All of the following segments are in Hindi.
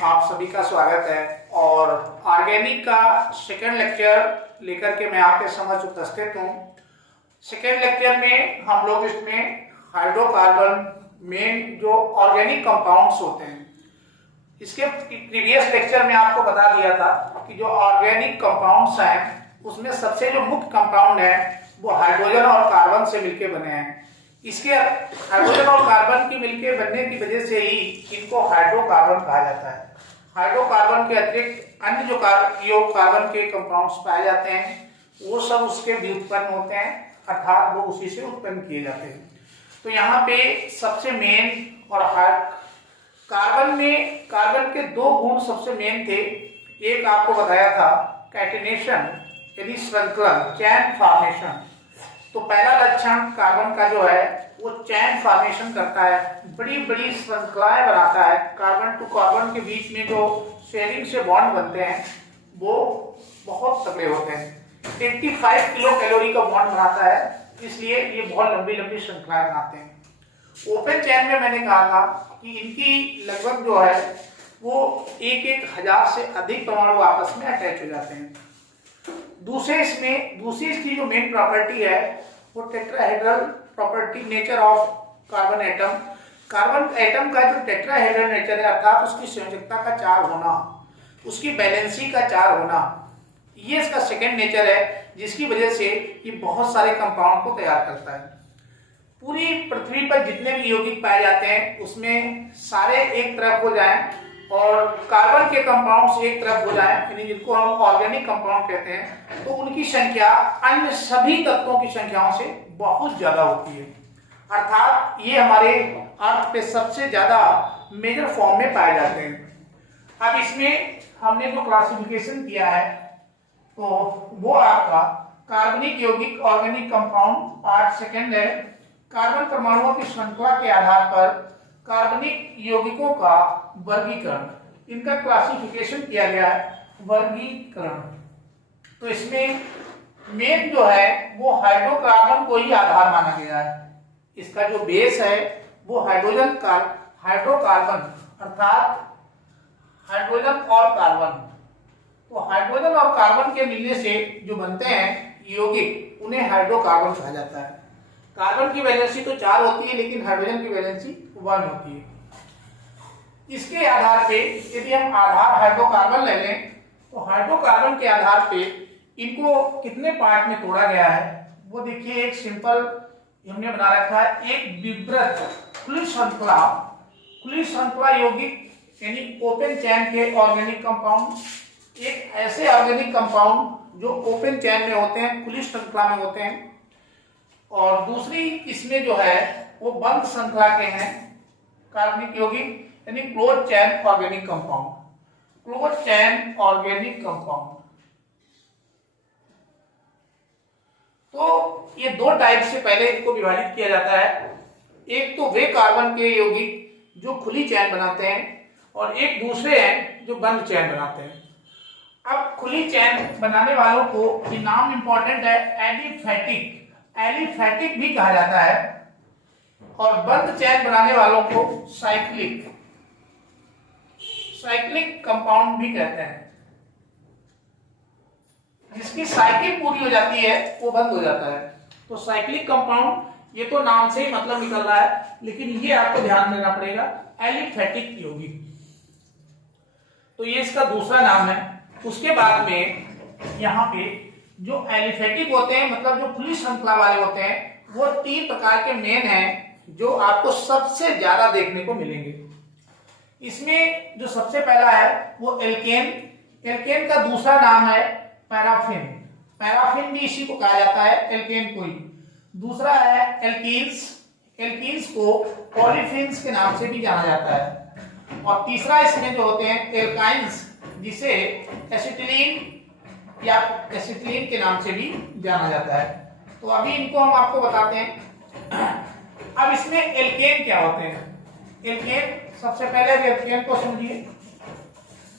आप सभी का स्वागत है और ऑर्गेनिक का सेकेंड लेक्चर लेकर के मैं आपके समक्ष उपस्थित हूँ। सेकेंड लेक्चर में हम लोग इसमें हाइड्रोकार्बन मेन जो ऑर्गेनिक कंपाउंड्स होते हैं, इसके प्रीवियस लेक्चर में आपको बता दिया था कि जो ऑर्गेनिक कंपाउंड्स हैं उसमें सबसे जो मुख्य कंपाउंड है वो हाइड्रोजन और कार्बन से मिलकर बने हैं। इसके हाइड्रोजन और कार्बन की मिलके बनने की वजह से ही इनको हाइड्रोकार्बन कहा जाता है। हाइड्रोकार्बन के अतिरिक्त अन्य जो कार्बन के कंपाउंड्स पाए जाते हैं वो सब उसके व्युत्पन्न होते हैं, अर्थात वो उसी से उत्पन्न किए जाते हैं। तो यहाँ पे सबसे मेन और कार्बन के दो गुण सबसे मेन थे। एक आपको बताया था कैटिनेशन यानी श्रृंखलन, चैन फॉर्मेशन। तो पहला लक्षण कार्बन का जो है वो चैन फॉर्मेशन करता है, बड़ी बड़ी श्रृंखलाएं बनाता है। कार्बन टू कार्बन के बीच में जो शेयरिंग से बॉन्ड बनते हैं वो बहुत तगड़े होते हैं। 85 किलो कैलोरी का बॉन्ड बनाता है, इसलिए ये बहुत लंबी लंबी श्रृंखलाएं बनाते हैं। ओपन चैन में मैंने कहा था कि इनकी लगभग जो है वो एक हजार से अधिक परमाणु आपस में अटैच हो जाते हैं। दूसरी इसकी जो मेन प्रॉपर्टी है वो tetrahedral property, nature of carbon atom. Carbon atom का जो टेट्राहेड्रल नेचर है अर्थात उसकी संयोजकता का 4 होना, उसकी बैलेंसी का 4 होना, ये इसका सेकेंड नेचर है, जिसकी वजह से ये बहुत सारे कंपाउंड को तैयार करता है। पूरी पृथ्वी पर जितने भी यौगिक पाए जाते हैं उसमें सारे एक तरफ हो जाएं और कार्बन के कंपाउंड्स एक तरफ हो जाएं, यानी जिनको हम ऑर्गेनिक कंपाउंड कहते हैं, तो उनकी संख्या अन्य सभी तत्वों की संख्याओं से बहुत ज्यादा होती है। अर्थात ये हमारे अर्थ पे सबसे ज्यादा मेजर फॉर्म में पाए जाते हैं। अब इसमें हमने जो क्लासिफिकेशन किया है तो वो आपका कार्बनिक यौगिक ऑर्गेनिक कंपाउंड पार्ट सेकेंड है। कार्बन परमाणुओं की श्रृंखला के आधार पर कार्बनिक यौगिकों का वर्गीकरण, इनका क्लासिफिकेशन किया गया है, वर्गीकरण। तो इसमें मेन जो है वो हाइड्रोकार्बन को ही आधार माना गया है। इसका जो बेस है वो हाइड्रोकार्बन अर्थात हाइड्रोजन और कार्बन। तो हाइड्रोजन और कार्बन के मिलने से जो बनते हैं यौगिक उन्हें हाइड्रोकार्बन कहा जाता है। कार्बन की वैलेंसी तो 4 होती है लेकिन हाइड्रोजन की वैलेंसी 1 होती है। इसके आधार पे यदि हम आधार हाइड्रोकार्बन ले लें तो हाइड्रोकार्बन के आधार पे इनको कितने पार्ट में तोड़ा गया है वो देखिए। एक सिंपल हमने बना रखा है, एक विवृत खुली श्रृंखला यौगिक यानी ओपन चैन के ऑर्गेनिक कंपाउंड, एक ऐसे ऑर्गेनिक कंपाउंड जो ओपन चैन में होते हैं, खुली श्रृंखला में होते हैं, और दूसरी इसमें जो है वो बंद श्रृंखला के हैं कार्बनिक यौगिक यानी क्लोज चैन ऑर्गेनिक कंपाउंड। क्लोज चैन ऑर्गेनिक कंपाउंड तो ये दो टाइप से पहले इनको विभाजित किया जाता है। एक तो वे कार्बन के यौगिक जो खुली चैन बनाते हैं और एक दूसरे हैं जो बंद चैन बनाते हैं। अब खुली चैन बनाने वालों को ये नाम इंपॉर्टेंट है, एलिफैटिक भी कहा जाता है, और बंद चैन बनाने वालों को साइक्लिक कंपाउंड भी कहते हैं। जिसकी साइकिल पूरी हो जाती है वो बंद हो जाता है। तो साइक्लिक कंपाउंड ये तो नाम से ही मतलब निकल रहा है, लेकिन ये आपको ध्यान देना पड़ेगा, एलिफैटिक यौगिक। तो ये इसका दूसरा नाम है। उसके बाद में यहाँ पे जो एलिफैटिक होते हैं मतलब जो खुली श्रृंखला वाले होते हैं वो 3 प्रकार के मेन हैं जो आपको सबसे ज्यादा देखने को मिलेंगे। इसमें जो सबसे पहला है वो एल्केन का दूसरा नाम है पैराफिन भी इसी को कहा जाता है, एल्केन को ही। दूसरा है एल्कीन्स को पॉलीफिन्स के नाम से भी जाना जाता है, और तीसरा इसमें जो होते हैं एल्काइंस, जिसे एसिटिलीन या एसिटिलीन के नाम से भी जाना जाता है। तो अभी इनको हम आपको बताते हैं। अब इसमें एल्केन क्या होते हैं? एल्केन सबसे पहले एल्केन को समझिए।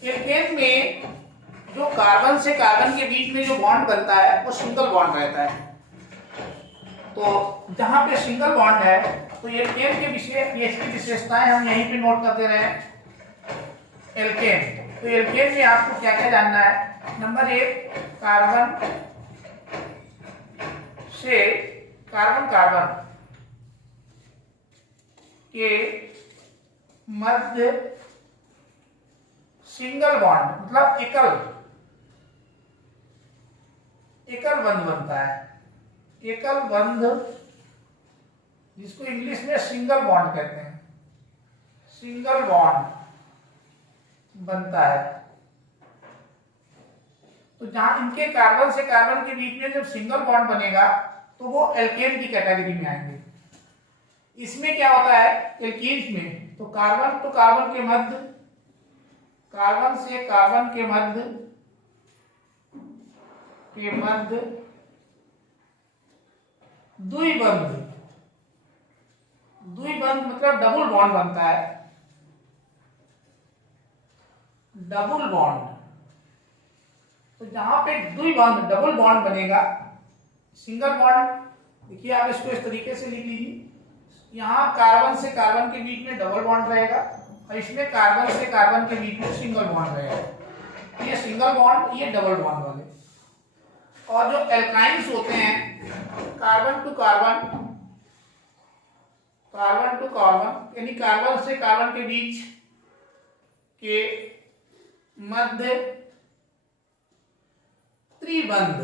एल्केन में जो कार्बन से कार्बन के बीच में जो बॉन्ड बनता है वो सिंगल बॉन्ड रहता है। तो जहां पे सिंगल बॉन्ड है तो एल्केन के विषय, ये इसकी विशेषताएं हम यहीं पे नोट करते रहे हैं। एल्केन। तो एल्केन में आपको क्या क्या जानना है? नंबर 1, कार्बन से कार्बन कार्बन के मध्य सिंगल बॉन्ड, मतलब एकल बंध बनता है। एकल बंध, जिसको इंग्लिश में सिंगल बॉन्ड कहते हैं, सिंगल बॉन्ड बनता है। तो जहां इनके कार्बन से कार्बन के बीच में जब सिंगल बॉन्ड बनेगा तो वो एल्केन की कैटेगरी में आएंगे। इसमें क्या होता है एल्कीन्स में? तो कार्बन टू कार्बन के मध्य, कार्बन से कार्बन के मध्य द्विबंध, द्विबंध मतलब डबल बॉन्ड बनता है, डबल बॉन्ड। तो जहां पे द्विबंध डबल बॉन्ड बनेगा, सिंगल बॉन्ड देखिए आप इसको इस तरीके से लिख लीजिए, यहाँ कार्बन से कार्बन के बीच में डबल बॉन्ड रहेगा और इसमें कार्बन से कार्बन के बीच में सिंगल बॉन्ड रहेगा। ये सिंगल बॉन्ड, ये डबल बॉन्ड वाले। और जो एल्काइंस होते हैं, carbon to carbon, carbon to carbon यानी कार्बन से कार्बन के बीच के मध्य त्रिबंध,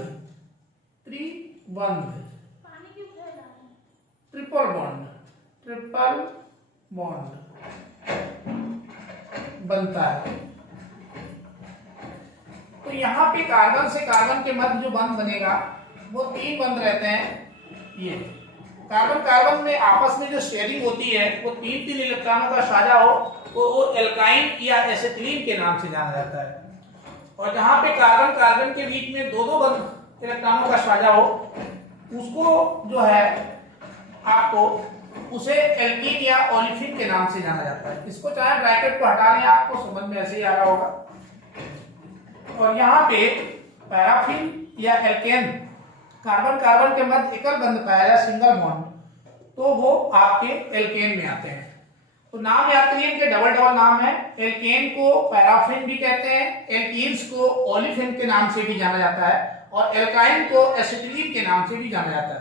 त्रिबंध, ट्रिपल बॉन्ड, ट्रिपल बॉन्ड बनता है। तो यहाँ पे कार्बन से कार्बन के मध्य जो बंध बनेगा वो 3 बंध रहते हैं। ये कार्बन कार्बन में आपस में जो शेयरिंग होती है वो 3-3 इलेक्ट्रॉनों का साझा हो तो वो एल्काइन या एसिटिलीन के नाम से जाना जाता है। और जहां पे कार्बन कार्बन के बीच में 2-2 बंध इलेक्ट्रॉनों का साझा हो, उसको जो है आपको उसे एल्कीन या ओलिफिन के नाम से जाना जाता है। इसको चाहे ब्रैकेट को हटा लें, आपको समझ में ऐसे ही आ रहा होगा। और यहाँ पे पैराफिन या एल्केन, कार्बन कार्बन के मध्य एकल बंध पाया जाए सिंगल बॉन्ड, तो वो आपके एल्केन में आते हैं। तो नाम याद करिए, इनके डबल डबल नाम है। एल्केन को पैराफिन भी कहते हैं, एल्कीन्स को ओलिफिन के नाम से भी जाना जाता है और एल्काइन को एसिटिलीन के नाम से भी जाना जाता है।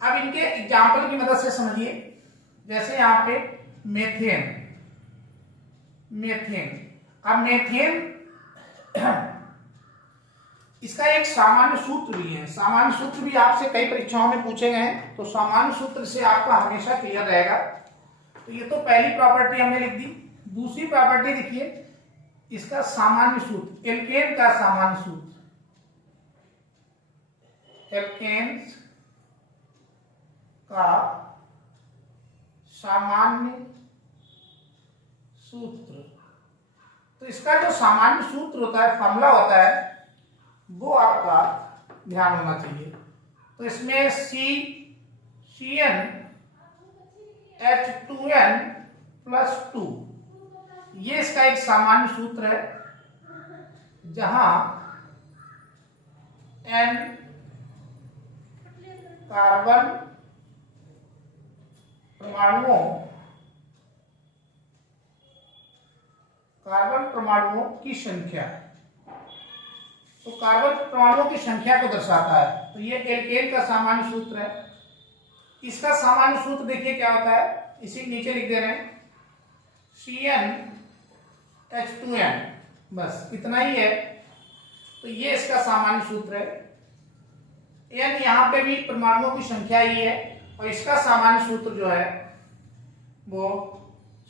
अब इनके एग्जाम्पल की मदद से समझिए, जैसे यहाँ पे मेथेन, मेथेन। अब मेथेन इसका एक सामान्य सूत्र भी है, सामान्य सूत्र भी आपसे कई परीक्षाओं में पूछे गए हैं, तो सामान्य सूत्र से आपका हमेशा क्लियर रहेगा। तो ये तो पहली प्रॉपर्टी हमने लिख दी। दूसरी प्रॉपर्टी देखिए, इसका सामान्य सूत्र, एल्केन का सामान्य सूत्र, एल्केन का सामान्य सूत्र। तो इसका जो सामान्य सूत्र होता है, फॉर्मूला होता है, वो आपका ध्यान होना चाहिए। तो इसमें CnH2n+2, ये इसका एक सामान्य सूत्र है, जहां n कार्बन परमाणुओं की संख्या, तो कार्बन परमाणुओं की संख्या को दर्शाता है। तो ये एल्केन का सामान्य सूत्र है। इसका सामान्य सूत्र देखिए क्या होता है, इसी नीचे लिख दे रहे हैं, CnH2n, बस इतना ही है। तो ये इसका सामान्य सूत्र है। n यहाँ पे भी परमाणुओं की संख्या ही है और इसका सामान्य सूत्र जो है वो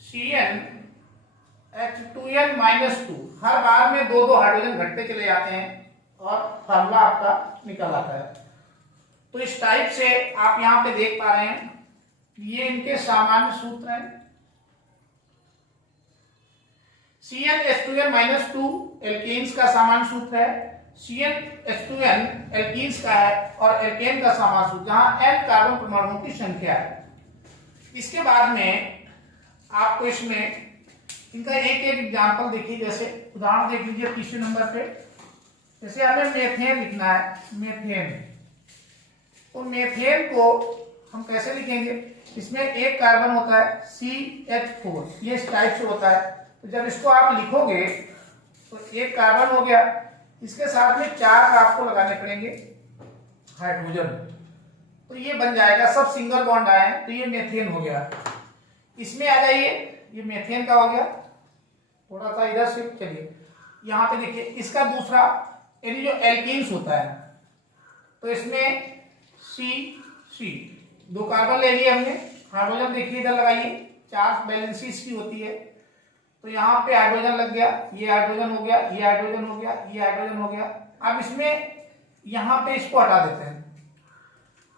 CnH2n-2। हर बार में 2-2 हाइड्रोजन घटते चले जाते हैं और फार्मूला आपका निकल आता है। तो इस टाइप से आप यहाँ पे देख पा रहे हैं, ये इनके सामान्य सूत्र हैं। CnH2n-2 एल्केन्स का सामान्य सूत्र है, CnH2n एल्कीन्स का है और एल्केन का सामान्य सूत्र, जहां n कार्बन परमाणुओं की संख्या है। इसके बाद में आपको इसमें इनका एक एक एग्जाम्पल देखिए, जैसे उदाहरण देख लीजिए 30वें नंबर पे, जैसे हमें मेथेन लिखना है, मेथेन। तो मेथेन को हम कैसे लिखेंगे, इसमें एक कार्बन होता है CH4, ये इस टाइप से होता है। तो तो जब इसको आप लिखोगे तो एक कार्बन हो गया, इसके साथ में 4 आपको लगाने पड़ेंगे हाइड्रोजन, तो ये बन जाएगा, सब सिंगल बॉन्ड आए हैं, तो ये मेथेन हो गया। इसमें आ जाइए, ये मेथेन का हो गया, थोड़ा सा इधर से चलिए, यहाँ पे देखिए इसका दूसरा, यानी जो एल्कीन्स होता है, तो इसमें सी 2 कार्बन ले लिए हमने, हाइड्रोजन देखिए इधर लगाइए, 4 वैलेंसी इसकी होती है, तो यहाँ पे हाइड्रोजन लग गया, ये हाइड्रोजन हो गया, ये हाइड्रोजन हो गया, ये हाइड्रोजन हो गया। अब इसमें यहाँ पे इसको हटा देते हैं,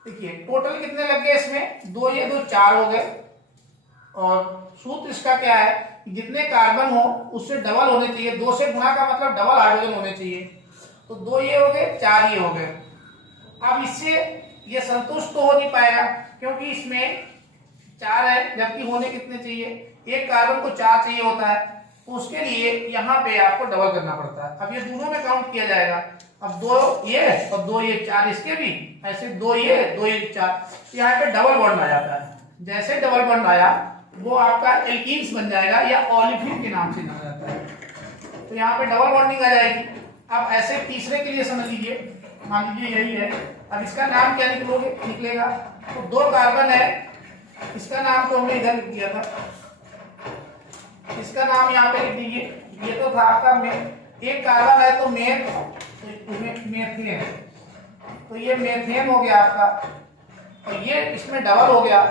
देखिए टोटल कितने लग गए इसमें, 2 ये 2 4 हो गए, और सूत्र इसका क्या है, जितने कार्बन हो उससे डबल होने चाहिए, 2 से गुणा का मतलब डबल हाइड्रोजन होने चाहिए, तो 2 ये हो गए, 4 ये हो गए। अब इससे ये संतुष्ट तो हो नहीं पाएगा, क्योंकि इसमें 4 है, जबकि होने कितने चाहिए, एक कार्बन को 4 चाहिए होता है, तो उसके लिए यहाँ पे आपको डबल करना पड़ता है। अब ये दोनों में काउंट किया जाएगा, अब 2 ये और 2 ये, 4 इसके भी, ऐसे 2 ये 2 ये 4, यहाँ पे डबल बॉन्ड आ जाता है। जैसे डबल बॉन्ड आया वो आपका एल्कीन्स बन जाएगा या ओलेफिन के नाम से जाना जाता है, तो यहाँ पे डबल बॉन्डिंग आ जाएगी। अब ऐसे तीसरे के लिए समझ लीजिए, मान लीजिए यही है, अब इसका नाम क्या निकलेगा, तो 2 कार्बन है, इसका नाम तो हमने इधर लिख दिया था, इसका नाम यहाँ पे लिख दीजिए, ये तो था आपका एक कार्बन है तो मेथेन, तो ये मेथेन हो गया आपका, और ये इसमें डबल हो गया,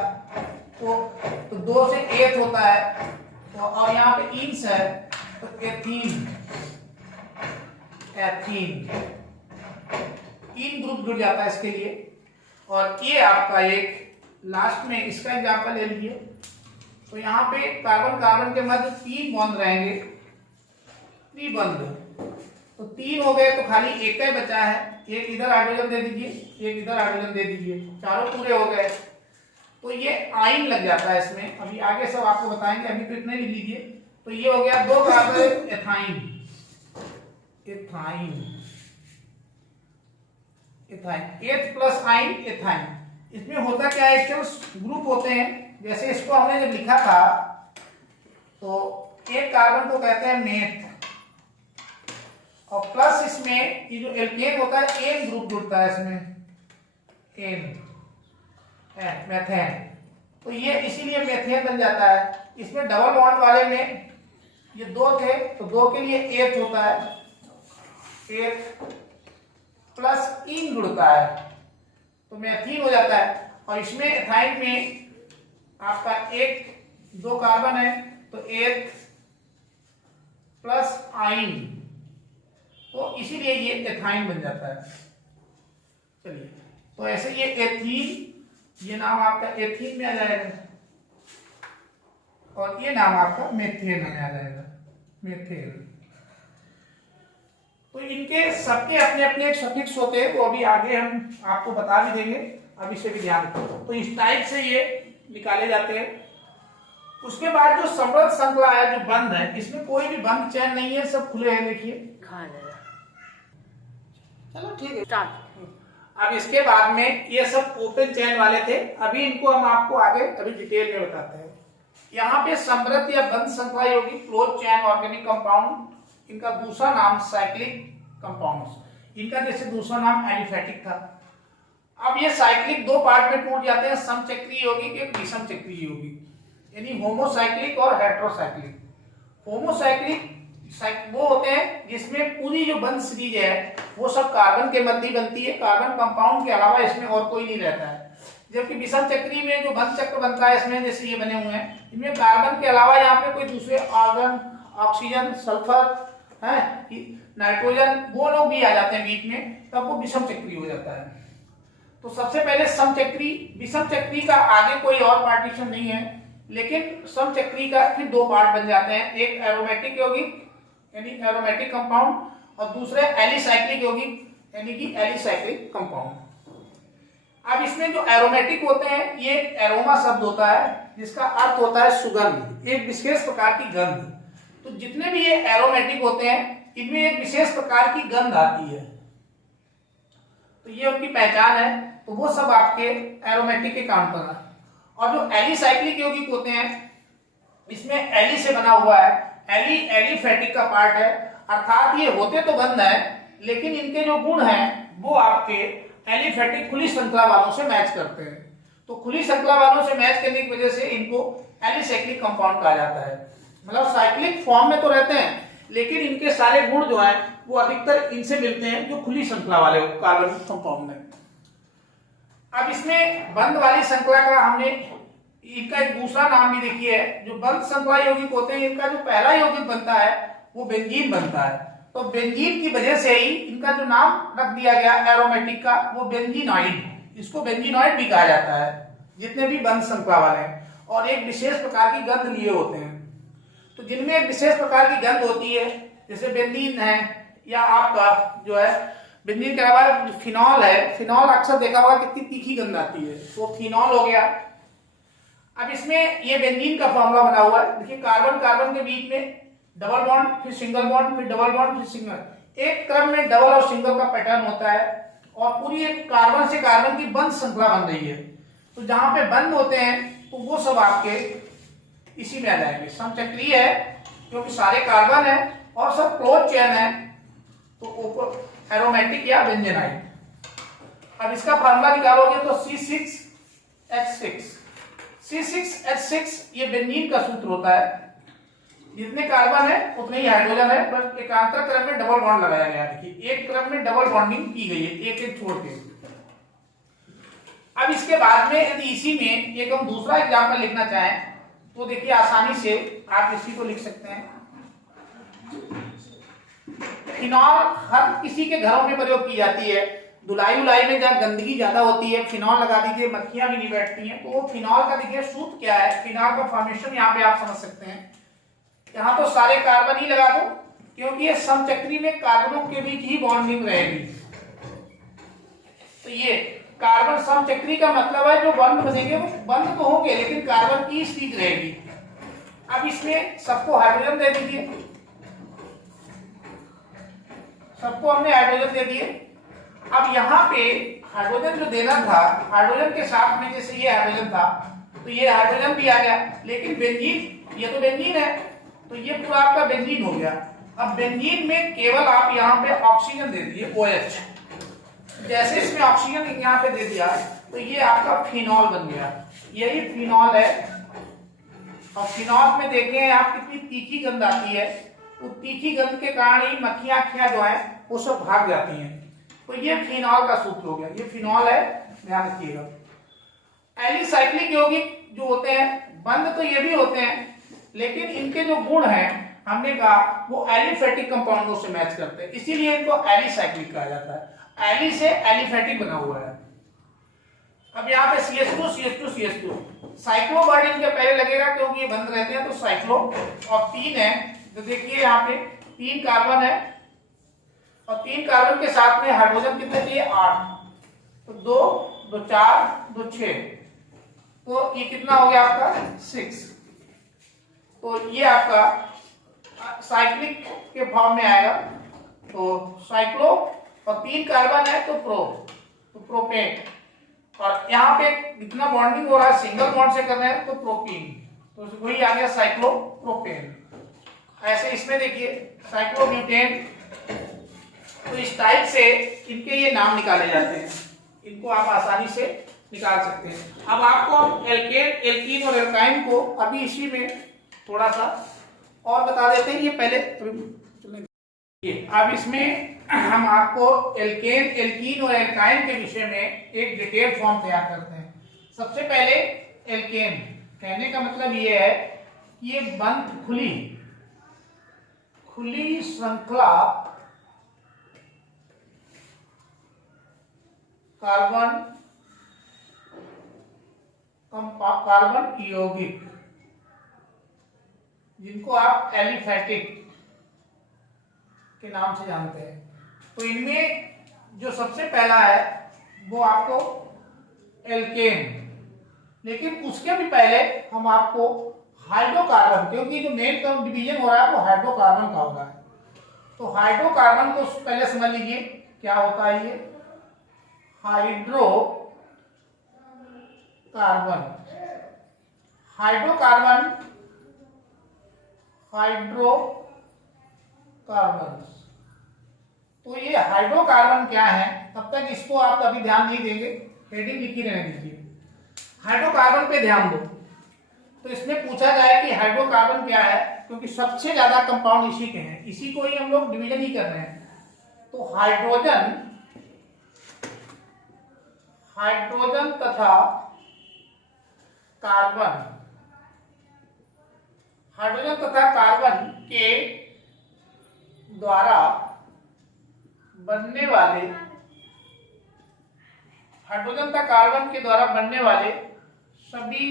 तो 2 से 8 होता है, तो और यहाँ पे इंस है, तो एथीन इन ग्रुप जुड़ जाता है इसके लिए। और ये आपका एक लास्ट में इसका एग्जांपल ले लीजिए, तो यहाँ पे कार्बन कार्बन के मध्य 3 बॉन्ड रहेंगे, त्रिबंध, तो 3 हो गए, तो खाली एक ही बचा है, एक इधर हाइड्रोजन दे दीजिए, एक इधर हाइड्रोजन दे दीजिए, चारों पूरे हो गए, तो ये आइन लग जाता है इसमें। अभी आगे सब आपको बताएंगे, अभी तो इतने लिख लीजिए। तो ये हो गया 2 कार्बन एथाइन, एथ प्लस आइन एथाइन। इसमें होता क्या है, इसके ग्रुप होते हैं, जैसे इसको हमने जब लिखा था तो एक कार्बन को कहते हैं मेथ, और प्लस इसमें ये जो एल्केन होता है एन ग्रुप जुड़ता है इसमें, मेथेन, तो ये इसीलिए मेथेन बन जाता है। इसमें डबल बॉन्ड वाले में ये 2 थे, तो 2 के लिए एथ होता है, एथ प्लस इन जुड़ता है तो मेथीन हो जाता है। और इसमें एथाइन में आपका 2 कार्बन है, तो एथ प्लस आइन, तो इसीलिए ये एथाइन बन जाता है। चलिए, तो ऐसे ये एथीन, ये नाम आपका एथीन में आ जाएगा, और ये नाम आपका मेथेन में आ जाएगा, मेथेन। तो इनके सबके अपने अपने सफिक्स होते हैं, वो अभी आगे हम आपको बता भी देंगे, अभी से भी ध्यान रखो। तो इस टाइप से ये निकाले जाते हैं। उसके बाद जो समृद्ध श्रृंखला है, जो बंद है, इसमें कोई भी बंद चैन नहीं है, सब खुले हैं, देखिए। चलो ठीक है, स्टार्ट। अब इसके बाद में ये सब ओपन चैन वाले थे, अभी इनको हम आपको आगे अभी डिटेल में बताते हैं। यहाँ पे समृद्ध या बंद श्रृंखला होगी क्लोज चैन ऑर्गेनिक कंपाउंड, इनका दूसरा नाम साइक्लिक कंपाउंड्स, इनका जैसे दूसरा नाम एलिफेटिक था। अब ये साइक्लिक 2 पार्ट में टूट जाते हैं, समचक्रीय यौगिक एक विषम चक्रीय यौगिक, यानी होमोसाइक्लिक और हेटेरोसाइक्लिक। होमोसाइक्लिक वो होते हैं जिसमें पूरी जो बंद सीरीज है वो सब कार्बन के मध्य बनती है, कार्बन कंपाउंड के अलावा इसमें और कोई नहीं रहता है। जबकि विषम चक्रीय में जो बंद चक्र बनता है इसमें, जैसे ये बने हुए हैं, इनमें कार्बन के अलावा यहाँ पे कोई दूसरे ऑर्गन, ऑक्सीजन, सल्फर है, नाइट्रोजन, वो लोग भी आ जाते हैं बीच में, तब वो विषम चक्रीय हो जाता है। तो सबसे पहले समचक्री, विषम चक्री का आगे कोई और पार्टीशन नहीं है, लेकिन समचक्री का फिर 2 पार्ट बन जाते हैं, एक एरोमेटिक यौगिक यानी एरोमेटिक कंपाउंड, और दूसरे एलिसाइक्लिक यौगिक यानी कि एलिसाइक्लिक कंपाउंड। अब इसमें जो एरोमेटिक होते हैं, ये एरोमा शब्द होता है जिसका अर्थ होता है सुगंध, एक विशेष प्रकार की गंध। तो जितने भी ये एरोमेटिक होते हैं इनमें एक विशेष प्रकार की गंध आती है, तो ये उनकी पहचान है, तो वो सब आपके एरोमेटिक के काम पर है। और जो एलिसाइक्लिक यौगिक होते हैं, इसमें एली से बना हुआ है, एलिफेटिक का पार्ट है, अर्थात ये होते तो बंद है लेकिन इनके जो गुण हैं वो आपके एलिफेटिक खुली श्रृंखला वालों से मैच करते हैं। तो खुली श्रृंखला वालों से मैच करने की वजह से इनको एलिसाइक्लिक कंपाउंड कहा जाता है। मतलब साइक्लिक फॉर्म में तो रहते हैं लेकिन इनके सारे गुण जो हैं वो अधिकतर इनसे मिलते हैं जो खुली श्रृंखला वाले कार्बन कंपाउंड है। अब इसमें बंद वाली श्रृंखला का हमने इनका एक दूसरा नाम भी देखिए है। जो बंद श्रृंखला यौगिक होते हैं इनका जो पहला यौगिक बनता है वो बेंजीन बनता है। तो बेंजीन की वजह से ही इनका जो नाम रख दिया गया एरोमेटिक का वो बेंजीनॉइड, इसको बेंजीनॉइड भी कहा जाता है जितने भी बंद श्रृंखला वाले हैं, और एक विशेष प्रकार की गंध लिए होते हैं। तो जिनमें एक विशेष प्रकार की गंध होती है जैसे बेंजीन है या आपका जो है बेंजीन के अलावा फिनॉल है, फिनॉल अक्सर देखा होगा कितनी तीखी गंध आती है, तो फिनॉल हो गया। अब इसमें ये बेंजीन का फॉर्मूला बना हुआ है, देखिए कार्बन कार्बन के बीच में डबल बॉन्ड, फिर सिंगल बॉन्ड, फिर डबल बॉन्ड, फिर सिंगल, एक क्रम में डबल और सिंगल का पैटर्न होता है और पूरी एक कार्बन से कार्बन की बंद श्रृंखला बन रही है। तो जहां पे बंद होते हैं तो वो सब आपके इसी में आ जाएंगे। समचक्रीय है क्योंकि सारे कार्बन है और सब क्लोज चेन है तो ऊपर एरोमेटिक या बेंजीनाइड। अब इसका फार्मूला निकालोगे तो C6H6, C6H6 ये बेंजीन का सूत्र होता है। जितने कार्बन है उतने ही हाइड्रोजन है, बस एकांतर क्रम में डबल बॉन्ड लगाया गया। देखिए एक क्रम में डबल बॉन्डिंग की गई है एक एक छोड़ के। अब इसके बाद में यदि इसी में एक हम दूसरा एग्जाम्पल लिखना चाहें तो देखिए आसानी से आप इसी को लिख सकते हैं। फिनॉल हर किसी के घरों में प्रयोग की जाती है। धुलाई उलाई में जब गंदगी ज्यादा होती है फिनॉल लगा दीजिए, मक्खियां भी नहीं बैठती हैं। तो वो फिनॉल का देखिए सूत्र क्या है, फिनॉल का फॉर्मेशन यहाँ पे आप समझ सकते हैं। यहाँ तो सारे कार्बन ही लगा दो क्योंकि ये समचक्री में कार्बनों के बीच ही बॉन्डिंग रहेगी। तो ये कार्बन समचक्री का मतलब है जो बंद बनेंगे वो बंद तो होंगे लेकिन कार्बन की स्थिति रहेगी। अब इसमें सबको हाइड्रोजन दे दीजिए, सबको हमने हाइड्रोजन दे दिए। अब यहाँ पे हाइड्रोजन जो देना था, हाइड्रोजन के साथ में जैसे ये हाइड्रोजन था तो ये हाइड्रोजन भी आ गया, लेकिन बेंजीन, ये तो बेंजीन है तो ये पूरा आपका बेंजीन हो गया। अब बेंजीन में केवल आप यहाँ पे ऑक्सीजन दे दीजिए OH, जैसे इसमें ऑक्सीजन यहाँ पे दे दिया तो ये आपका फिनॉल बन गया। यही फिनॉल है। और फिनॉल में देखें आप कितनी तीखी गंध आती है, तो तीखी गंध के कारण ही मक्खियां जो है वो सब भाग जाती हैं। तो ये फिनॉल का सूत्र हो गया, ये फिनॉल है, ध्यान रखिएगा। एलिसाइक्लिक यौगिक जो होते हैं बंद तो ये भी होते हैं लेकिन इनके जो गुण हैं हमने कहा वो एलिफेटिक कंपाउंडों से मैच करते हैं, इसीलिए इनको एलिसाइक्लिक कहा जाता है। एली से एलिफेटिक बना हुआ है। अब यहाँ पे CH2 CH2 CH2 cyclo word इनके पहले लगेगा क्योंकि ये बंद रहते हैं तो साइक्लो, और 3 है तो देखिए यहाँ पे 3 कार्बन है और 3 कार्बन के साथ में हाइड्रोजन कितने चाहिए 8, तो 2 2 4 2 6, तो ये कितना हो गया आपका 6। तो ये आपका साइक्लिक के फॉर्म में आएगा। तो साइक्लो और 3 कार्बन है तो प्रोपेन, और यहाँ पे कितना बॉन्डिंग हो रहा है सिंगल बॉन्ड से कर रहे हैं तो प्रोपीन, तो वही आ गया साइक्लोप्रोपेन। ऐसे इसमें देखिए साइक्लोब्यूटेन। तो इस टाइप से इनके ये नाम निकाले जाते हैं, इनको आप आसानी से निकाल सकते हैं। अब आपको एल्केन, एल्कीन और एल्काइन को अभी इसी में थोड़ा सा और बता देते हैं। ये पहले अब इसमें हम आपको एल्केन, एल्कीन और एल्काइन के विषय में एक डिटेल फॉर्म तैयार करते हैं। सबसे पहले एल्केन कहने का मतलब ये है कि ये बंद खुली श्रृंखला कार्बन यौगिक जिनको आप एलिफेटिक के नाम से जानते हैं। तो इनमें जो सबसे पहला है वो आपको एल्केन, लेकिन उसके भी पहले हम आपको हाइड्रोकार्बन, क्योंकि जो मेन डिवीजन हो रहा है वो हाइड्रोकार्बन का हो रहा है, तो हाइड्रोकार्बन को पहले समझ लीजिए क्या होता है। ये हाइड्रोकार्बन हाइड्रोकार्बन। तो ये हाइड्रोकार्बन क्या है, तब तक इसको आप अभी ध्यान नहीं देंगे, हेडिंग लिखी रहने दीजिए। हाइड्रोकार्बन पे ध्यान दो। तो इसमें पूछा जाए कि हाइड्रोकार्बन क्या है, क्योंकि सबसे ज्यादा कंपाउंड इसी के हैं, इसी को ही हम लोग डिवीजन ही कर रहे हैं। तो हाइड्रोजन तथा कार्बन के द्वारा बनने वाले सभी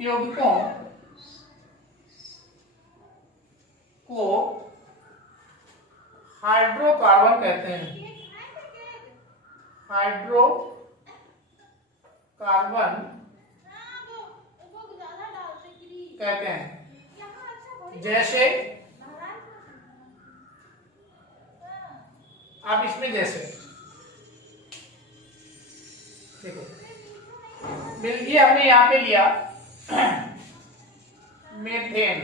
यौगिकों को हाइड्रोकार्बन कहते हैं। जैसे आप इसमें जैसे देखो, ये हमने यहां पे लिया मीथेन।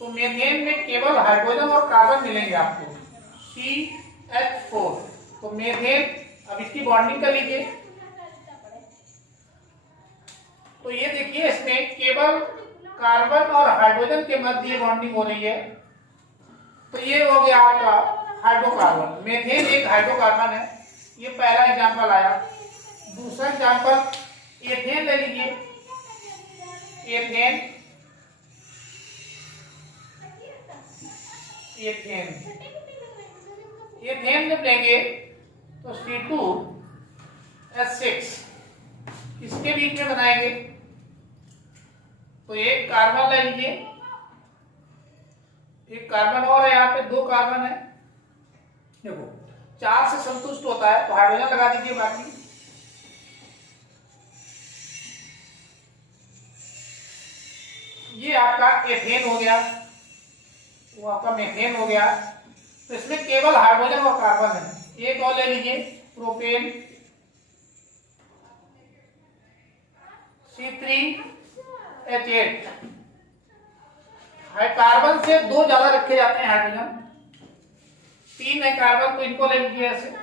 तो मीथेन में केवल हाइड्रोजन और कार्बन मिलेंगे आपको, CH4। तो मीथेन, अब इसकी बॉन्डिंग कर लीजिए। तो ये देखिए, इसमें केवल कार्बन और हाइड्रोजन के मध्य बॉन्डिंग हो रही है। तो ये हो गया आपका हाइड्रोकार्बन। मीथेन एक हाइड्रोकार्बन है, ये पहला एग्जांपल आया। दूसरा एग्जांपल एथेन ले लीजिए। एथेन जब लेंगे तो C2H6 इसके बीच में बनाएंगे। तो एक कार्बन ले लीजिए, एक कार्बन और है, यहाँ पे 2 कार्बन है। देखो 4 से संतुष्ट होता है, तो हाइड्रोजन लगा दीजिए बाकी। ये आपका एथेन हो गया, वो आपका मीथेन हो गया। तो इसमें केवल हाइड्रोजन और कार्बन है। एक और ले लीजिए, प्रोपेन, C3H8। कार्बन से 2 ज्यादा रखे जाते हैं हाइड्रोजन, 3 है कार्बन, तो इनको ले लीजिए ऐसे।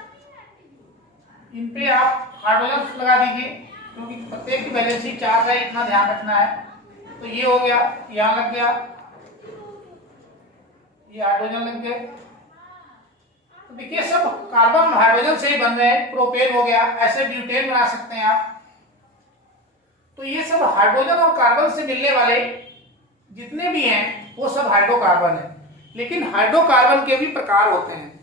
इन पे आप हाइड्रोजन लगा दीजिए, क्योंकि प्रत्येक की वैलेंसी 4 है, इतना ध्यान रखना है। तो ये हो गया, यहां लग गया, ये हाइड्रोजन लग गए। तो देखिए सब कार्बन हाइड्रोजन से ही बन रहे हैं। प्रोपेन हो गया, ऐसे ब्यूटेन बना सकते हैं आप। तो ये सब हाइड्रोजन और कार्बन से मिलने वाले जितने भी हैं वो सब हाइड्रोकार्बन है। लेकिन हाइड्रोकार्बन के भी प्रकार होते हैं,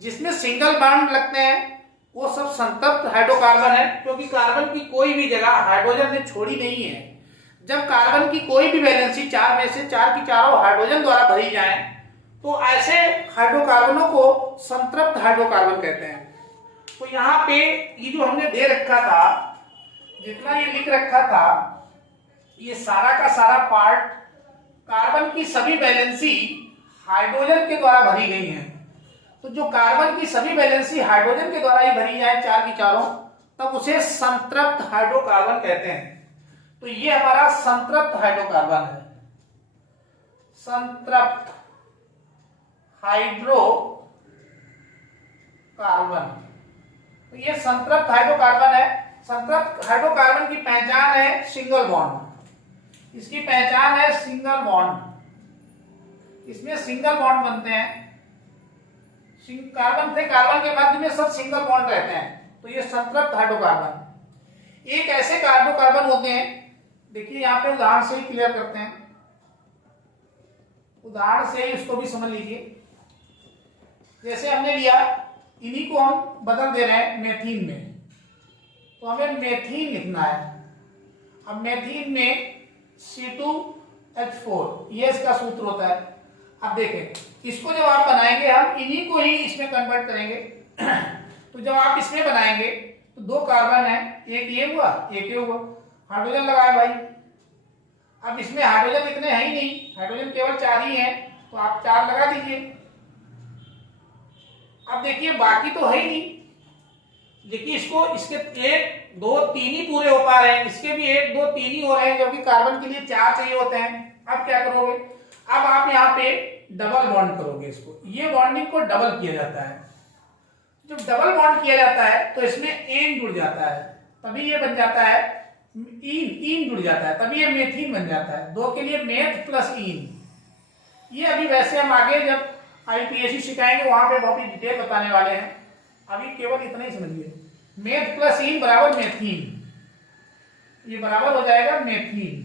जिसमें सिंगल बॉन्ड लगते हैं वो सब संतृप्त हाइड्रोकार्बन है, क्योंकि कार्बन की कोई भी जगह हाइड्रोजन ने छोड़ी नहीं है। जब कार्बन की कोई भी वैलेंसी 4 में से 4 की चारों हाइड्रोजन द्वारा भरी जाए, तो ऐसे हाइड्रोकार्बनों को संतृप्त हाइड्रोकार्बन कहते हैं। तो यहाँ पे ये जो हमने दे रखा था, जितना ये लिख रखा था, ये सारा का सारा पार्ट कार्बन की सभी वैलेंसी हाइड्रोजन के द्वारा भरी गई है। तो जो कार्बन की सभी वैलेंसी हाइड्रोजन के द्वारा ही भरी जाए 4 की चारों, तब उसे संतृप्त हाइड्रोकार्बन कहते हैं। तो ये हमारा संतृप्त हाइड्रोकार्बन है, संतृप्त हाइड्रोकार्बन। तो ये संतृप्त हाइड्रोकार्बन है। संतृप्त हाइड्रोकार्बन की पहचान है सिंगल बॉन्ड। इसकी पहचान है सिंगल बॉन्ड। इसमें सिंगल बॉन्ड बनते हैं, कार्बन से कार्बन के मध्य में सब सिंगल बॉन्ड रहते हैं। तो ये संतृप्त हाइड्रोकार्बन। एक ऐसे हाइड्रोकार्बन होते हैं, देखिए यहाँ पे उदाहरण से ही क्लियर करते हैं, उदाहरण से ही इसको भी समझ लीजिए। जैसे हमने लिया, इन्हीं को हम बदल दे रहे हैं मेथीन में, तो हमें मेथीन लिखना है। अब मेथीन में C2H4 ये इसका सूत्र होता है। अब देखें, इसको जब आप बनाएंगे, हम इन्हीं को ही इसमें कन्वर्ट करेंगे। तो जब आप इसमें बनाएंगे तो 2 कार्बन है, एक ये हुआ, एक ये हुआ, हाइड्रोजन लगाए भाई। अब इसमें हाइड्रोजन इतने हैं ही नहीं, हाइड्रोजन केवल 4 ही हैं, तो आप 4 लगा दीजिए। अब देखिए बाकी तो है ही नहीं, देखिए इसको इसके 1 2 3 ही पूरे हो पा रहे हैं, इसके भी 1 2 3 ही हो रहे हैं, जबकि कार्बन के लिए 4 चाहिए होते हैं। अब क्या करोगे, अब आप यहाँ पे डबल बॉन्ड करोगे इसको, ये बॉन्डिंग को डबल किया जाता है। जब डबल बॉन्ड किया जाता है तो इसमें एन जुड़ जाता है, तभी ये बन जाता है इन जुड़ जाता है, तभी ये मेथीन बन जाता है। 2 के लिए मेथ प्लस इन। ये अभी वैसे हम आगे जब आईपीएससी सिखाएंगे वहां पे बहुत ही डिटेल बताने वाले हैं, अभी केवल इतना ही समझिए। मेथ प्लस इन बराबर मेथीन, ये बराबर हो जाएगा मेथीन।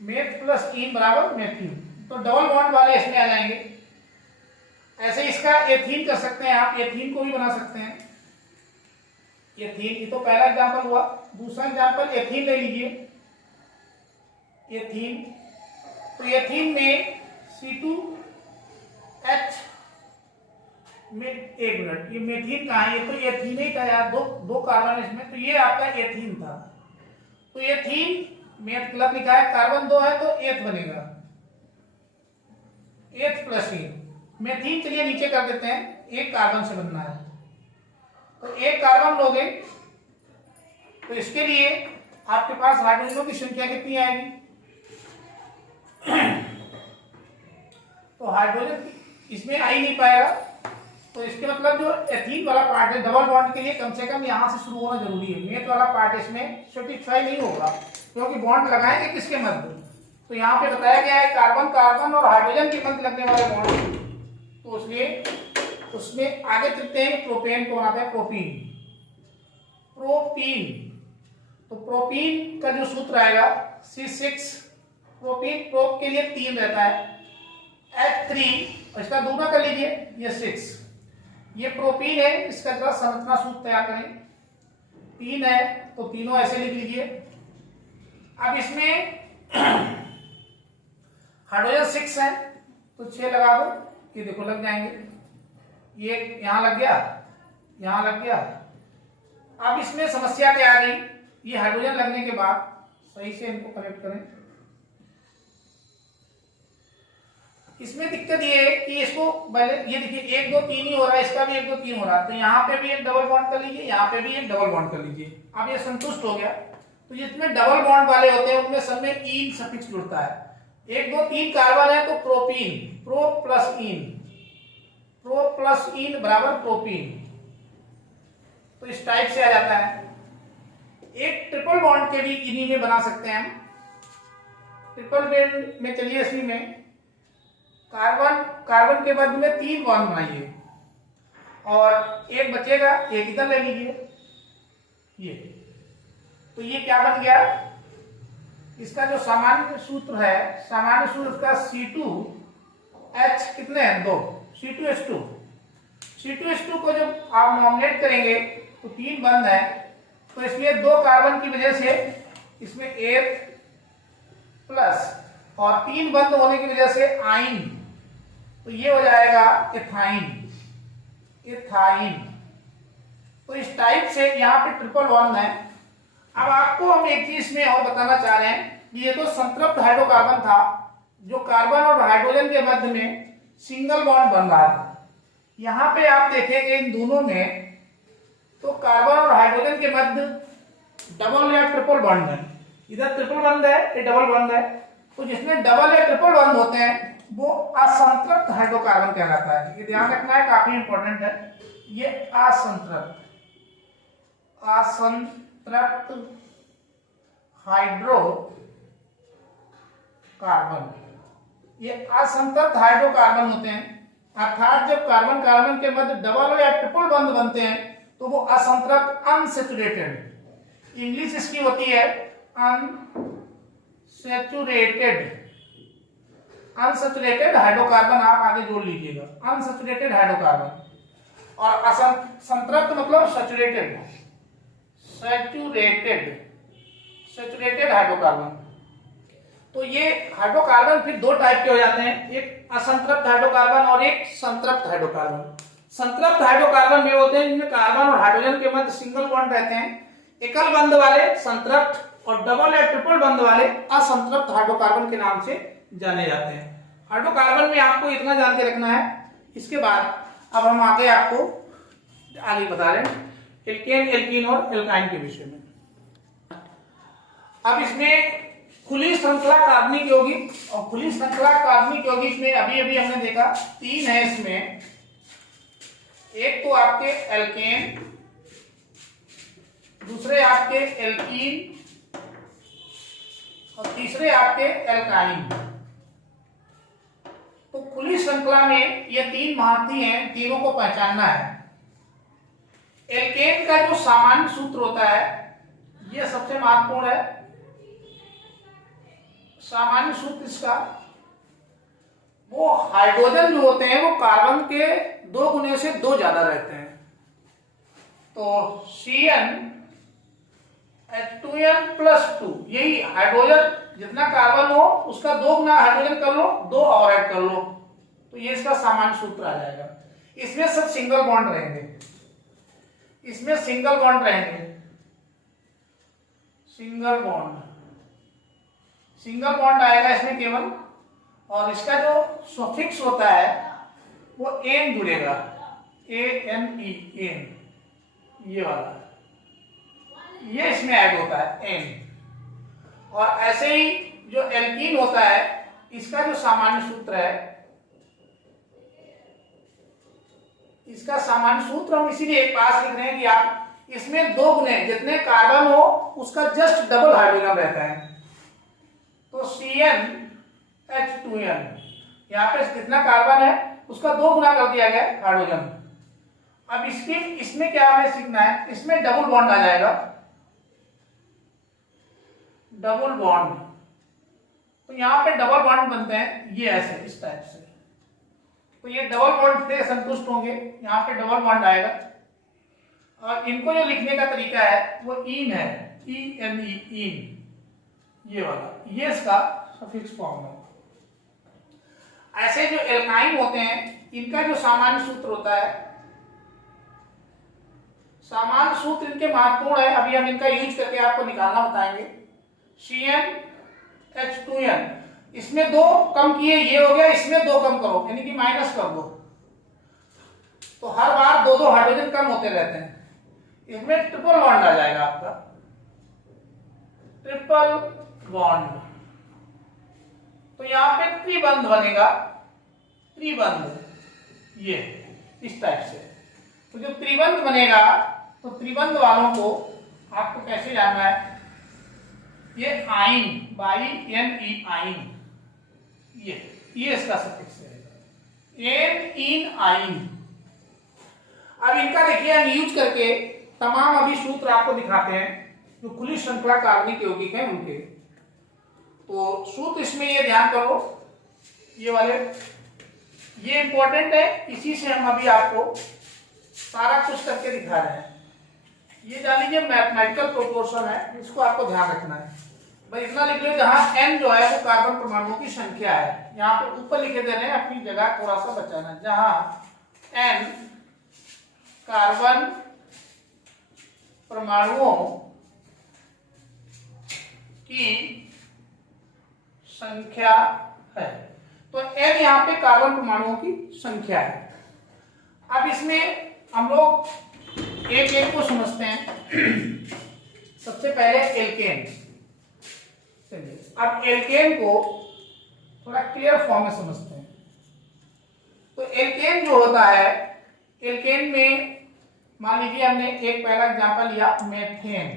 मेथ प्लस इन बराबर मेथीन, तो डबल बॉन्ड वाले इसमें आ जाएंगे। ऐसे इसका एथीन कर सकते हैं आप, एथीन को भी बना सकते हैं। एथीन, ये तो पहला एग्जांपल हुआ। दूसरा एग्जांपल एथीन ले लीजिए। एथीन, तो एथीन में C2H में, एक मिनट, ये मेथीन कहाँ है, ये तो एथीन ही था यार, दो कार्बन इसमें, तो ये आपका एथीन था। तो एथीन मेथ गलत लिखा है, कार्बन 2 है तो एथ बनेगा, एथ प्लस इन। मेथीन चलिए नीचे कर देते हैं, एक कार्बन से बनना है, तो एक कार्बन लोगे तो इसके लिए आपके पास हाइड्रोजनों की संख्या कितनी आएगी, तो हाइड्रोजन इसमें आ ही नहीं पाएगा। तो इसके मतलब जो एथीन वाला पार्ट है डबल बॉन्ड के लिए कम से कम यहां से शुरू होना जरूरी है। मेथ वाला पार्ट इसमें सेटिस्फाई नहीं होगा, क्योंकि बॉन्ड लगाएंगे किसके मध्य, तो यहाँ पे बताया गया है कार्बन कार्बन और हाइड्रोजन के मध्य लगने वाले बॉन्ड, तो इसलिए उसमें आगे चलते हैं, प्रोपेन को बनाते हैं प्रोपीन। प्रोपीन, तो प्रोपीन का जो सूत्र आएगा C6, प्रोपीन प्रोप के लिए 3 रहता है, H3, इसका दूसरा कर लीजिए, ये 6, ये प्रोपीन है, इसका जरा संरचना सूत्र तैयार करें। 3 है तो तीनों ऐसे लिख लीजिए। अब इसमें हाइड्रोजन 6 है तो 6 लगा दो, ये देखो लग जाएंगे, ये यहां लग गया, यहां लग गया। अब इसमें समस्या क्या आ गई, ये हाइड्रोजन लगने के बाद सही से इनको कनेक्ट करें। इसमें दिक्कत ये है कि इसको पहले ये देखिए 1 2 3 ही हो रहा है, इसका भी 1 2 3 हो रहा है, तो यहाँ पे भी एक डबल बॉन्ड कर लीजिए, यहाँ पे भी एक डबल बॉन्ड कर लीजिए। अब ये संतुष्ट हो गया। तो जितने डबल बॉन्ड वाले होते हैं उनमें सब में इन सफिक्स जुड़ता है। 1 2 3 कार्बन है तो प्रोपीन, प्रो प्लस इन, प्रो प्लस इन बराबर प्रोपीन, तो इस टाइप से आ जाता है। एक ट्रिपल बॉन्ड के भी इन्हीं में बना सकते हैं हम। ट्रिपल बॉन्ड में चलिए इसी में कार्बन कार्बन के मध्य में 3 बॉन्ड बनाइए और एक बचेगा, एक इधर ले लीजिए, ये तो ये क्या बन गया, इसका जो सामान्य सूत्र है, सामान्य सूत्र का C2H कितने हैं 2, C2H2। C2H2 को जब आप नॉमिनेट करेंगे तो 3 बंद है, तो इसलिए 2 कार्बन की वजह से इसमें एथ प्लस और 3 बंद होने की वजह से आइन, तो ये हो जाएगा एथाइन, एथाइन। तो इस टाइप से यहाँ पे ट्रिपल बॉन्ड है। अब आपको हम एक चीज में और बताना चाह रहे हैं कि ये तो संतृप्त हाइड्रोकार्बन था, जो कार्बन और हाइड्रोजन के मध्य में सिंगल बॉन्ड बन रहा था। यहाँ पे आप देखेंगे इन दोनों में तो कार्बन और हाइड्रोजन के मध्य डबल या ट्रिपल बॉन्ड है, इधर ट्रिपल बॉन्ड है, ये डबल बॉन्ड है। तो जिसमें डबल या ट्रिपल बॉन्ड होते हैं वो असंतृप्त हाइड्रोकार्बन कहलाता है। ये ध्यान रखना है, काफी इंपॉर्टेंट है। ये असंतृप्त हाइड्रोकार्बन, ये असंतृप्त हाइड्रोकार्बन होते हैं, अर्थात जब कार्बन कार्बन के मध्य डबल या ट्रिपल बॉन्ड बनते हैं तो वो असंतृप्त अनसैचुरेटेड, इंग्लिश इसकी होती है अनसैचुरेटेड, अनसैचुरेटेड हाइड्रोकार्बन, आप आगे जोड़ लीजिएगा, अनसैचुरेटेड हाइड्रोकार्बन। और असंतृप्त मतलब सैचुरेटेड, सैचुरेटेड हाइड्रोकार्बन। तो ये हाइड्रोकार्बन फिर 2 टाइप के हो जाते हैं, एक असंतृप्त हाइड्रोकार्बन और एक संतृप्त हाइड्रोकार्बन। संतृप्त हाइड्रोकार्बन में होते हैं जिनमें कार्बन और हाइड्रोजन के मध्य सिंगल बॉन्ड रहते हैं, एकल बंध वाले संतृप्त और डबल या ट्रिपल बंध वाले असंतृप्त हाइड्रोकार्बन के नाम से जाने जाते हैं। हाइड्रोकार्बन में आपको इतना जान के रखना है। इसके बाद अब हम आगे आपको आगे बता रहे हैं एल्केन, एल्कीन और एल्काइन के विषय में। अब इसमें खुली श्रृंखला कार्बनिक यौगिक, और खुली श्रृंखला कार्बनिक यौगिक में अभी अभी हमने देखा 3 है इसमें। एक तो आपके एल्केन, दूसरे आपके एल्कीन और तीसरे आपके एल्काइन। तो खुली श्रृंखला में ये 3 महारथी हैं, तीनों को पहचानना है। एल्केन का जो सामान्य सूत्र होता है यह सबसे महत्वपूर्ण है। सामान्य सूत्र इसका, वो हाइड्रोजन जो होते हैं वो कार्बन के 2 गुने से 2 ज्यादा रहते हैं। तो CnH2n+2, यही हाइड्रोजन जितना कार्बन हो उसका 2 गुना हाइड्रोजन कर लो, 2 और ऐड कर लो, तो ये इसका सामान्य सूत्र आ जाएगा। इसमें सब सिंगल बॉन्ड रहेंगे, इसमें सिंगल बॉन्ड रहेंगे, सिंगल बॉन्ड आएगा इसमें केवल, और इसका जो सफिक्स होता है वो एन जुड़ेगा, ANE, एन, ये वाला, ये इसमें ऐड होता है एन। और ऐसे ही जो एल्कीन होता है इसका जो सामान्य सूत्र है, इसका सामान्य सूत्र हम इसीलिए एक पास लिख रहे हैं कि आप इसमें 2 गुने जितने कार्बन हो उसका जस्ट डबल हाइड्रोजन रहता है। तो CnH2n, यहाँ पे जितना कार्बन है उसका 2 गुना कर दिया गया हाइड्रोजन। अब इसमें क्या हमें सीखना है, इसमें डबल बॉन्ड आ जाएगा, डबल बॉन्ड। तो यहाँ पे डबल बॉन्ड बनते हैं ये ऐसे, इस टाइप से। तो ये डबल बॉन्ड से संतुष्ट होंगे, यहाँ पे डबल बॉन्ड आएगा। और इनको जो लिखने का तरीका है वो इन है, ENE, इन, ये वाला, ये इसका सफिक्स फॉर्म है। ऐसे जो एल्काइन होते हैं इनका जो सामान्य सूत्र होता है, सामान्य सूत्र इनके महत्वपूर्ण है, अभी हम इनका यूज करके आपको निकालना बताएंगे। CnH2n, इसमें 2 कम किए, ये हो गया, इसमें 2 कम करो, यानी कि माइनस कर दो, तो हर बार 2-2 हाइड्रोजन कम होते रहते हैं। इसमें ट्रिपल बॉन्ड आ जाएगा आपका, ट्रिपल बॉन्ड। तो यहां पे त्रिबंध बनेगा, त्रिबंध, ये इस टाइप से। तो जो त्रिबंध बनेगा, तो त्रिबंध वालों को आपको कैसे जानना है, ये आइन, BNE, आइन, ये इसका सफिक्स है, एन, इन, आइन। अब इनका देखिए हम यूज करके तमाम अभी सूत्र आपको दिखाते हैं जो खुली श्रृंखला कार्बनिक यौगिक हैं उनके। तो सूत्र इसमें ये ध्यान करो, ये वाले, ये इंपॉर्टेंट है, इसी से हम अभी आपको सारा कुछ करके दिखा रहे हैं। ये जान लीजिए मैथमेटिकल प्रोपोर्शन है, इसको आपको ध्यान रखना है। भाई इतना लिख लो, जहां n जो है वो कार्बन परमाणुओं की संख्या है, यहाँ पे ऊपर लिखे दे रहे हैं, अपनी जगह थोड़ा सा बचाना। जहां n कार्बन परमाणुओं की संख्या है, तो n यहाँ पे कार्बन परमाणुओं की संख्या है। अब इसमें हम लोग एक एक को समझते हैं। सबसे पहले एल्केन। अब एल्केन को थोड़ा क्लियर फॉर्म में समझते हैं। तो एल्केन जो होता है, एल्केन में मान लीजिए हमने एक पहला एग्जांपल लिया, मेथेन,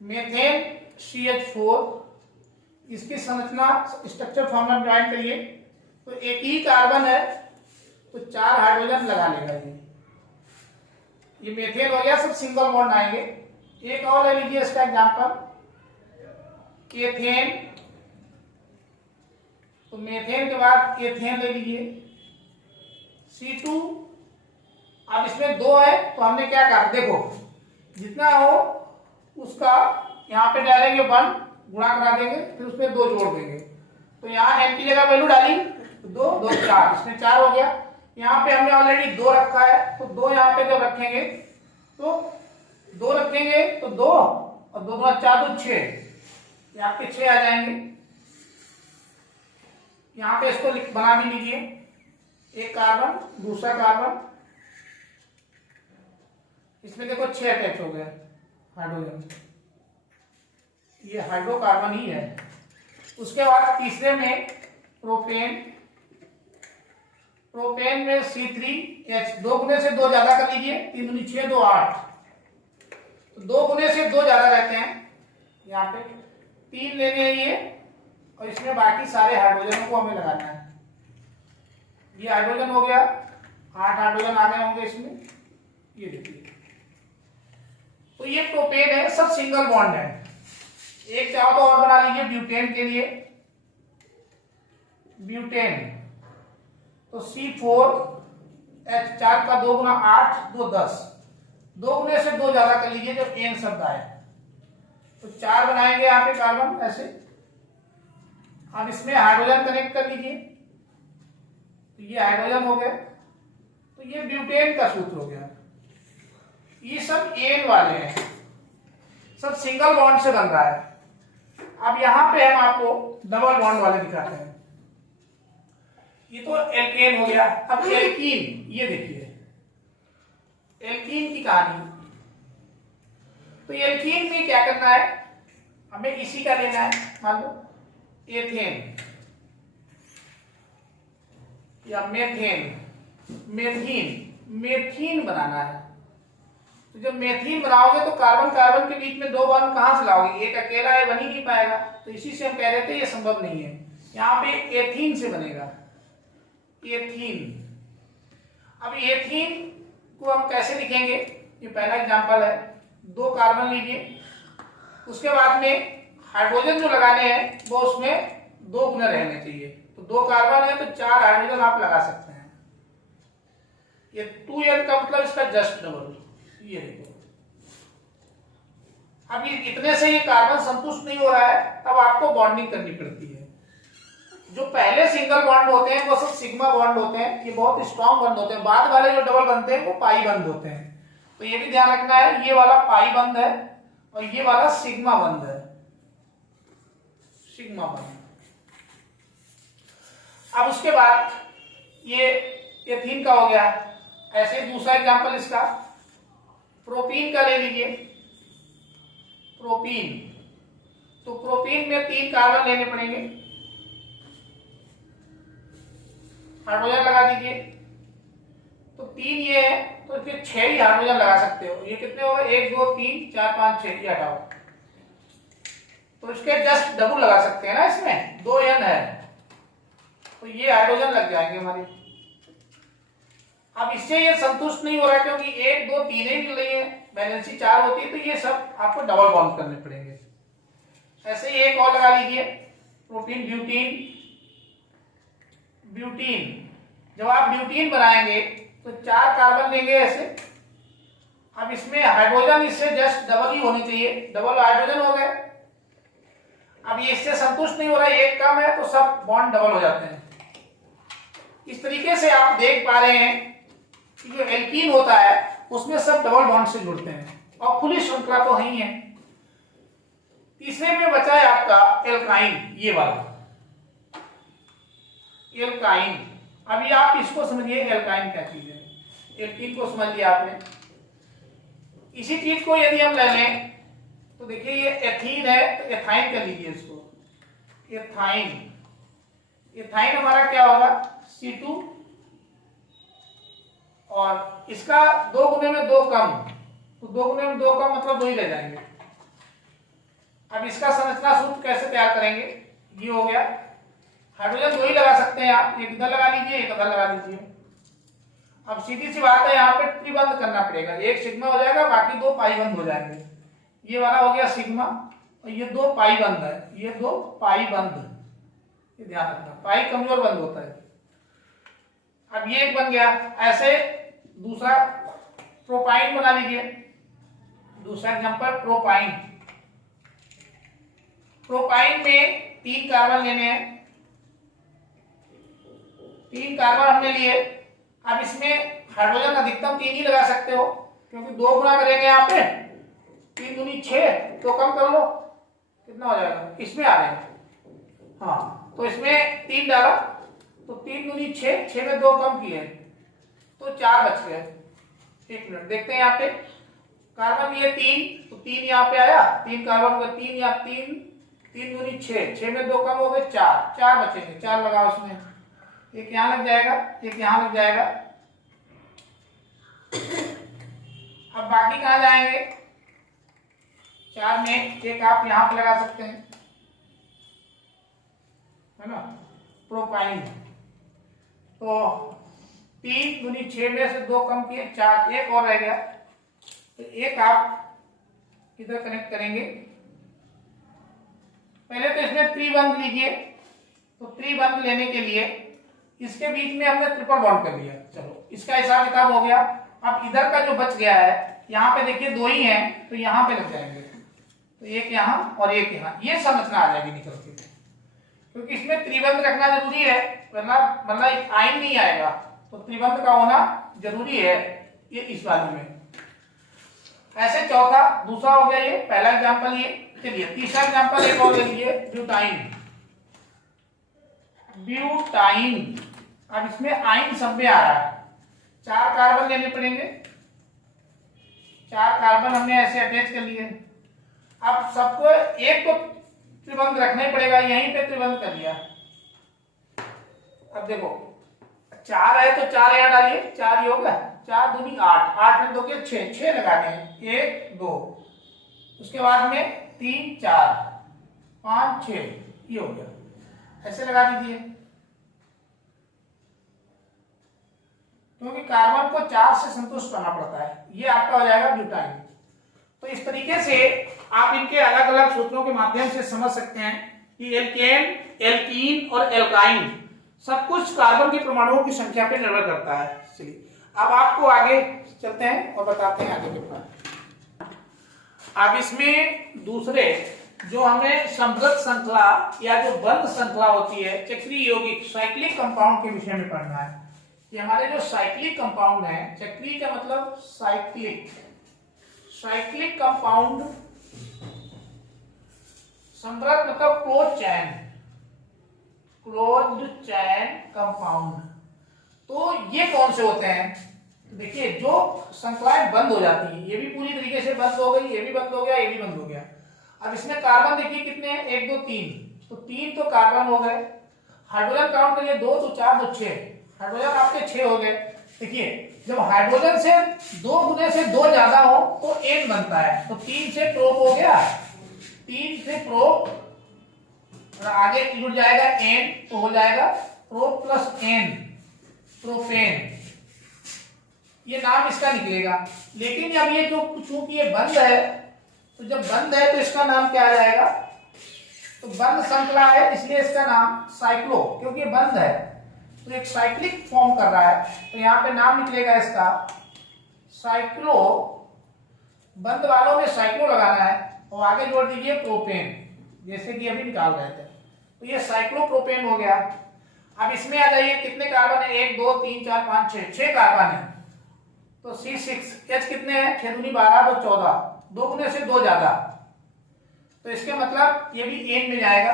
मेथेन CH4, इसकी संरचना स्ट्रक्चर फॉर्मूला ज्वाइन करिए, तो एक ही कार्बन है तो 4 हाइड्रोजन लगा लेगा। ये मेथेन हो गया, सब सिंगल बॉन्ड आएंगे। एक और ले लीजिए इसका एग्जांपल, एथेन, तो मेथेन के बाद एथेन ले लीजिए, C2। अब इसमें 2 है तो हमने क्या कहा, देखो जितना हो उसका यहाँ पे डालेंगे 1, गुणा करा देंगे, फिर उसमें 2 जोड़ देंगे। तो यहाँ n की जगह वैल्यू डाली, 2, 2, 4, इसमें 4 हो गया। यहाँ पे हमने ऑलरेडी 2 रखा है, तो 2 यहाँ पे जब रखेंगे तो 2 रखेंगे तो 2 और 2 गुणा 4 तो 6, आपके 6 आ जाएंगे। यहाँ पे इसको बना भी लीजिए, एक कार्बन, दूसरा कार्बन, इसमें देखो 6 अटैच हो गए हाइड्रोजन, ये हाइड्रोकार्बन ही है। उसके बाद तीसरे में प्रोपेन, प्रोपेन में C3H, 2 गुने से 2 ज्यादा कर लीजिए, 3 दूनी 6 2 8, तो 2 गुने से 2 ज्यादा रहते हैं, यहाँ पे 3 लेने हैं ये, और इसमें बाकी सारे हाइड्रोजनों को हमें लगाना है। ये हाइड्रोजन हो गया, 8 हाइड्रोजन आ गए होंगे इसमें, ये देखिए। तो ये प्रोपेन है, सब सिंगल बॉन्ड है। एक चाहो तो और बना लीजिए ब्यूटेन के लिए, ब्यूटेन, तो C4H, 4 का 2 गुना 8 2 10, 2 गुने से 2 ज्यादा कर लीजिए जब एन शब्द आए, तो 4 बनाएंगे यहाँ पे कार्बन ऐसे। अब इसमें हाइड्रोजन कनेक्ट कर लीजिए, तो ये हाइड्रोजन हो गए, तो ये ब्यूटेन का सूत्र हो गया। ये सब एन वाले हैं, सब सिंगल बॉन्ड से बन रहा है। अब यहां पे हम आपको डबल बॉन्ड वाले दिखाते हैं। ये तो एल्केन हो गया। अब एल्कीन, ये देखिए एल्कीन की कहानी। तो एल्कीन में क्या करना है, हमें इसी का लेना है, मान लो एथेन या मेथेन, मेथीन, मेथीन बनाना है। तो जब मेथीन बनाओगे तो कार्बन कार्बन के बीच में 2 बॉन्ड कहां से लाओगे, एक अकेला है बन ही नहीं पाएगा, तो इसी से हम कह रहे थे ये संभव नहीं है। यहाँ पे एथीन से बनेगा, एथीन। अब एथीन को हम कैसे लिखेंगे, ये पहला एग्जांपल है, 2 कार्बन लीजिए, उसके बाद में हाइड्रोजन जो लगाने हैं वो उसमें 2 गुना रहने चाहिए, तो 2 कार्बन है तो 4 हाइड्रोजन आप लगा सकते हैं। ये 2n का मतलब इसका जस्ट डबल, ये देखो। अब ये इतने से ये कार्बन संतुष्ट नहीं हो रहा है, तब आपको बॉन्डिंग करनी पड़ती है। जो पहले सिंगल बॉन्ड होते हैं वो सब सिग्मा बॉन्ड होते हैं, ये बहुत स्ट्रॉन्ग बंध होते हैं। बाद वाले जो डबल बनते हैं वो पाई बंध होते हैं। तो ये भी ध्यान रखना है, ये वाला पाई बंध है और ये वाला सिग्मा बंध है, सिग्मा बंध। अब उसके बाद ये एथीन का हो गया। ऐसे दूसरा एग्जांपल इसका प्रोपीन का ले लीजिए, प्रोपीन। तो प्रोपीन में 3 कार्बन लेने पड़ेंगे, हाइड्रोजन लगा दीजिए, तो 3 ये है तो फिर 6 ही हाइड्रोजन लगा सकते हो। ये कितने हो गए, 1 2 3 4 5 6, ये हटाओ, तो इसके जस्ट डबल लगा सकते हैं ना, इसमें 2n है तो ये हाइड्रोजन लग जाएंगे हमारे। अब इससे ये संतुष्ट नहीं हो रहा क्योंकि 1 2 3 ही मिल रही है, वैलेंसी 4 होती है, तो ये सब आपको डबल बॉन्ड करने पड़ेंगे। ऐसे ही एक और लगा लीजिए, प्रोपीन ब्यूटीन, ब्यूटीन। जब आप ब्यूटीन बनाएंगे तो 4 कार्बन लेंगे ऐसे। अब इसमें हाइड्रोजन इससे जस्ट डबल ही होनी चाहिए, डबल हाइड्रोजन हो गए। अब ये इससे संतुष्ट नहीं हो रहा है, एक कम है, तो सब बॉन्ड डबल हो जाते हैं। इस तरीके से आप देख पा रहे हैं कि जो एल्कीन होता है उसमें सब डबल बॉन्ड से जुड़ते हैं और खुली श्रृंखला तो ही है। तीसरे में बचा है आपका एल्काइन, ये वाला एल्काइन। अभी आप इसको समझिए एल्काइन क्या चीज है। एल्कीन को समझ लिया आपने। इसी चीज को यदि हम ले लें तो देखिए ये एथीन है तो एथाइन कर लीजिए इसको, एथाइन। एथाइन हमारा क्या होगा, C2, और इसका 2 गुने में 2 कम, तो 2 गुने में 2 कम मतलब 2 ही रह जाएंगे। अब इसका संरचना सूत्र कैसे तैयार करेंगे, ये हो गया। हाइड्रोजन 2 ही लगा सकते हैं आप, एक इधर लगा लीजिए एक उधर लगा लीजिए। अब सीधी सी बात है, यहाँ पे त्रिबंध करना पड़ेगा, एक सिग्मा हो जाएगा, बाकी 2 पाई बंध हो जाएंगे। ये वाला हो गया सिग्मा और ये 2 पाई बंध है, ये 2 पाई बंध, ये ध्यान रखना, पाई कमजोर बंध होता है। अब ये एक बन गया। ऐसे दूसरा प्रोपाइन बना लीजिए, दूसरा एग्जांपल प्रोपाइन। प्रोपाइन में 3 कार्बन लेने हैं, 3 कार्बन हमने लिए। अब इसमें हाइड्रोजन अधिकतम 3 ही लगा सकते हो क्योंकि 2 गुना करेंगे यहाँ पे, 3 दूनी 6, तो कम कर लो, कितना हो जाएगा, इसमें आ रहे हैं। हाँ, तो इसमें 3 डाला तो 3 दूनी 6, 6 में 2 कम किए तो 4 बच गए। 1 मिनट देखते हैं यहाँ पे। कार्बन ये 3, तो 3 यहाँ पे आया, 3 कार्बन का 3 या 3 3 दूनी 6, 6 में 2 कम हो गए 4, 4 बचेंगे, 4 लगाओ इसमें, एक यहाँ लग जाएगा, एक यहाँ लग जाएगा। अब बाकी कहाँ जाएंगे, 4 में एक आप यहाँ पे लगा सकते हैं, है ना, प्रोपाइन। तो 3 दूनी 6 में से 2 कम किए 4, एक और रह गया, तो एक आप इधर कनेक्ट करेंगे। पहले तो इसमें त्रिबंध लीजिए, तो त्रिबंध लेने के लिए इसके बीच में हमने ट्रिपल बॉन्ड कर लिया, चलो इसका हिसाब किताब हो गया। अब इधर का जो बच गया है, यहाँ पे देखिए 2 ही हैं, तो यहाँ पे लग जाएंगे, तो एक यहाँ और एक यहाँ, ये समझना आ जाएगी निकल के, क्योंकि इसमें त्रिबंध रखना जरूरी है, वरना आयन नहीं आएगा, तो त्रिबंध का होना जरूरी है ये इस वाले में। ऐसे चौथा, दूसरा हो गया ये, पहला एग्जांपल ये। चलिए तीसरा एग्जांपल एक और ले लीजिए, ब्यूटाइन। ब्यूटाइन, अब इसमें आयन सब में आ रहा है, 4 कार्बन लेने पड़ेंगे, 4 कार्बन हमने ऐसे अटैच कर लिए। अब सबको एक तो त्रिबंध रखना ही पड़ेगा, यहीं पे त्रिबंध कर लिया। अब देखो 4 है तो 4 यहाँ डालिए, 4 ही होगा, 4 दूनी 8, 8 में 2 के 6, 6 लगाने हैं, 1 2, उसके बाद में 3 4 5 6, ये हो गया, ऐसे लगा दीजिए, क्योंकि कार्बन को 4 से संतुष्ट करना पड़ता है। ये आपका हो जाएगा ब्यूटाइन। तो इस तरीके से आप इनके अलग अलग सूत्रों के माध्यम से समझ सकते हैं कि एल्केन, एल्कीन और एल्काइन सब कुछ कार्बन के परमाणुओं की संख्या पर निर्भर करता है। चलिए अब आपको आगे चलते हैं और बताते हैं आगे के बारे। अब इसमें दूसरे जो हमें समृद्ध श्रृंखला या जो बंध श्रृंखला होती है, चक्रीय यौगिक साइक्लिक कंपाउंड के विषय में पढ़ना है। कि हमारे जो साइक्लिक कंपाउंड है, चक्रीय का मतलब साइक्लिक, साइक्लिक कंपाउंड, समृद्ध मतलब क्लोज चैन, क्लोज्ड चैन कंपाउंड। तो ये कौन से होते हैं, देखिए जो श्रृंखलाएं बंद हो जाती है, ये भी पूरी तरीके से बंद हो गई, ये भी बंद हो गया, ये भी बंद हो गया। अब इसमें कार्बन देखिए कितने हैं, 1 2 3, तो 3 तो कार्बन हो गए। हाइड्रोजन काउंट करिए, 2 तो 4 तो 6, हाइड्रोजन आपके 6 हो गए। देखिए जब हाइड्रोजन से 2 गुने से 2 ज्यादा हो तो एन बनता है, तो 3 से प्रोप हो गया, 3 से प्रोप और आगे जुड़ जाएगा एन, तो हो जाएगा प्रोप प्लस एन, प्रोपेन, ये नाम इसका निकलेगा। लेकिन जब ये जो चूंकि ये बंद है, तो जब बंद है तो इसका नाम क्या आ जाएगा, तो बंद श्रृंखला है इसलिए इसका नाम साइक्लो, क्योंकि ये बंद है तो एक साइक्लिक फॉर्म कर रहा है, तो यहाँ पे नाम निकलेगा इसका साइक्लो। बंद वालों में साइक्लो लगाना है और आगे जोड़ दीजिए प्रोपेन, जैसे कि अभी निकाल रहे थे, तो ये साइक्लोप्रोपेन हो गया। अब इसमें आ जाइए, कितने कार्बन है, 1 2 3 4 5 6, 6 कार्बन है, तो C6, H कितने हैं, 6 दूनी 12 तो 14, 2 गुने से 2 ज्यादा, तो इसके मतलब ये भी एन में जाएगा।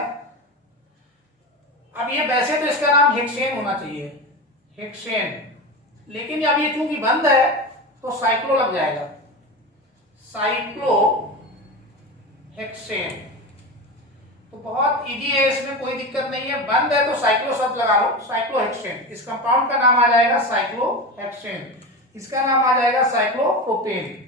अब ये वैसे तो इसका नाम हेक्सेन होना चाहिए, हेक्सेन, लेकिन अब ये चूंकि बंद है तो साइक्लो लग जाएगा, साइक्लो हेक्सेन। तो बहुत इजी है, इसमें कोई दिक्कत नहीं है, बंद है तो साइक्लो शब्द लगा लो, साइक्लोहेक्सेन। इस कंपाउंड का नाम आ जाएगा साइक्लोहेक्सेन, इसका नाम आ जाएगा साइक्लोप्रोपेन।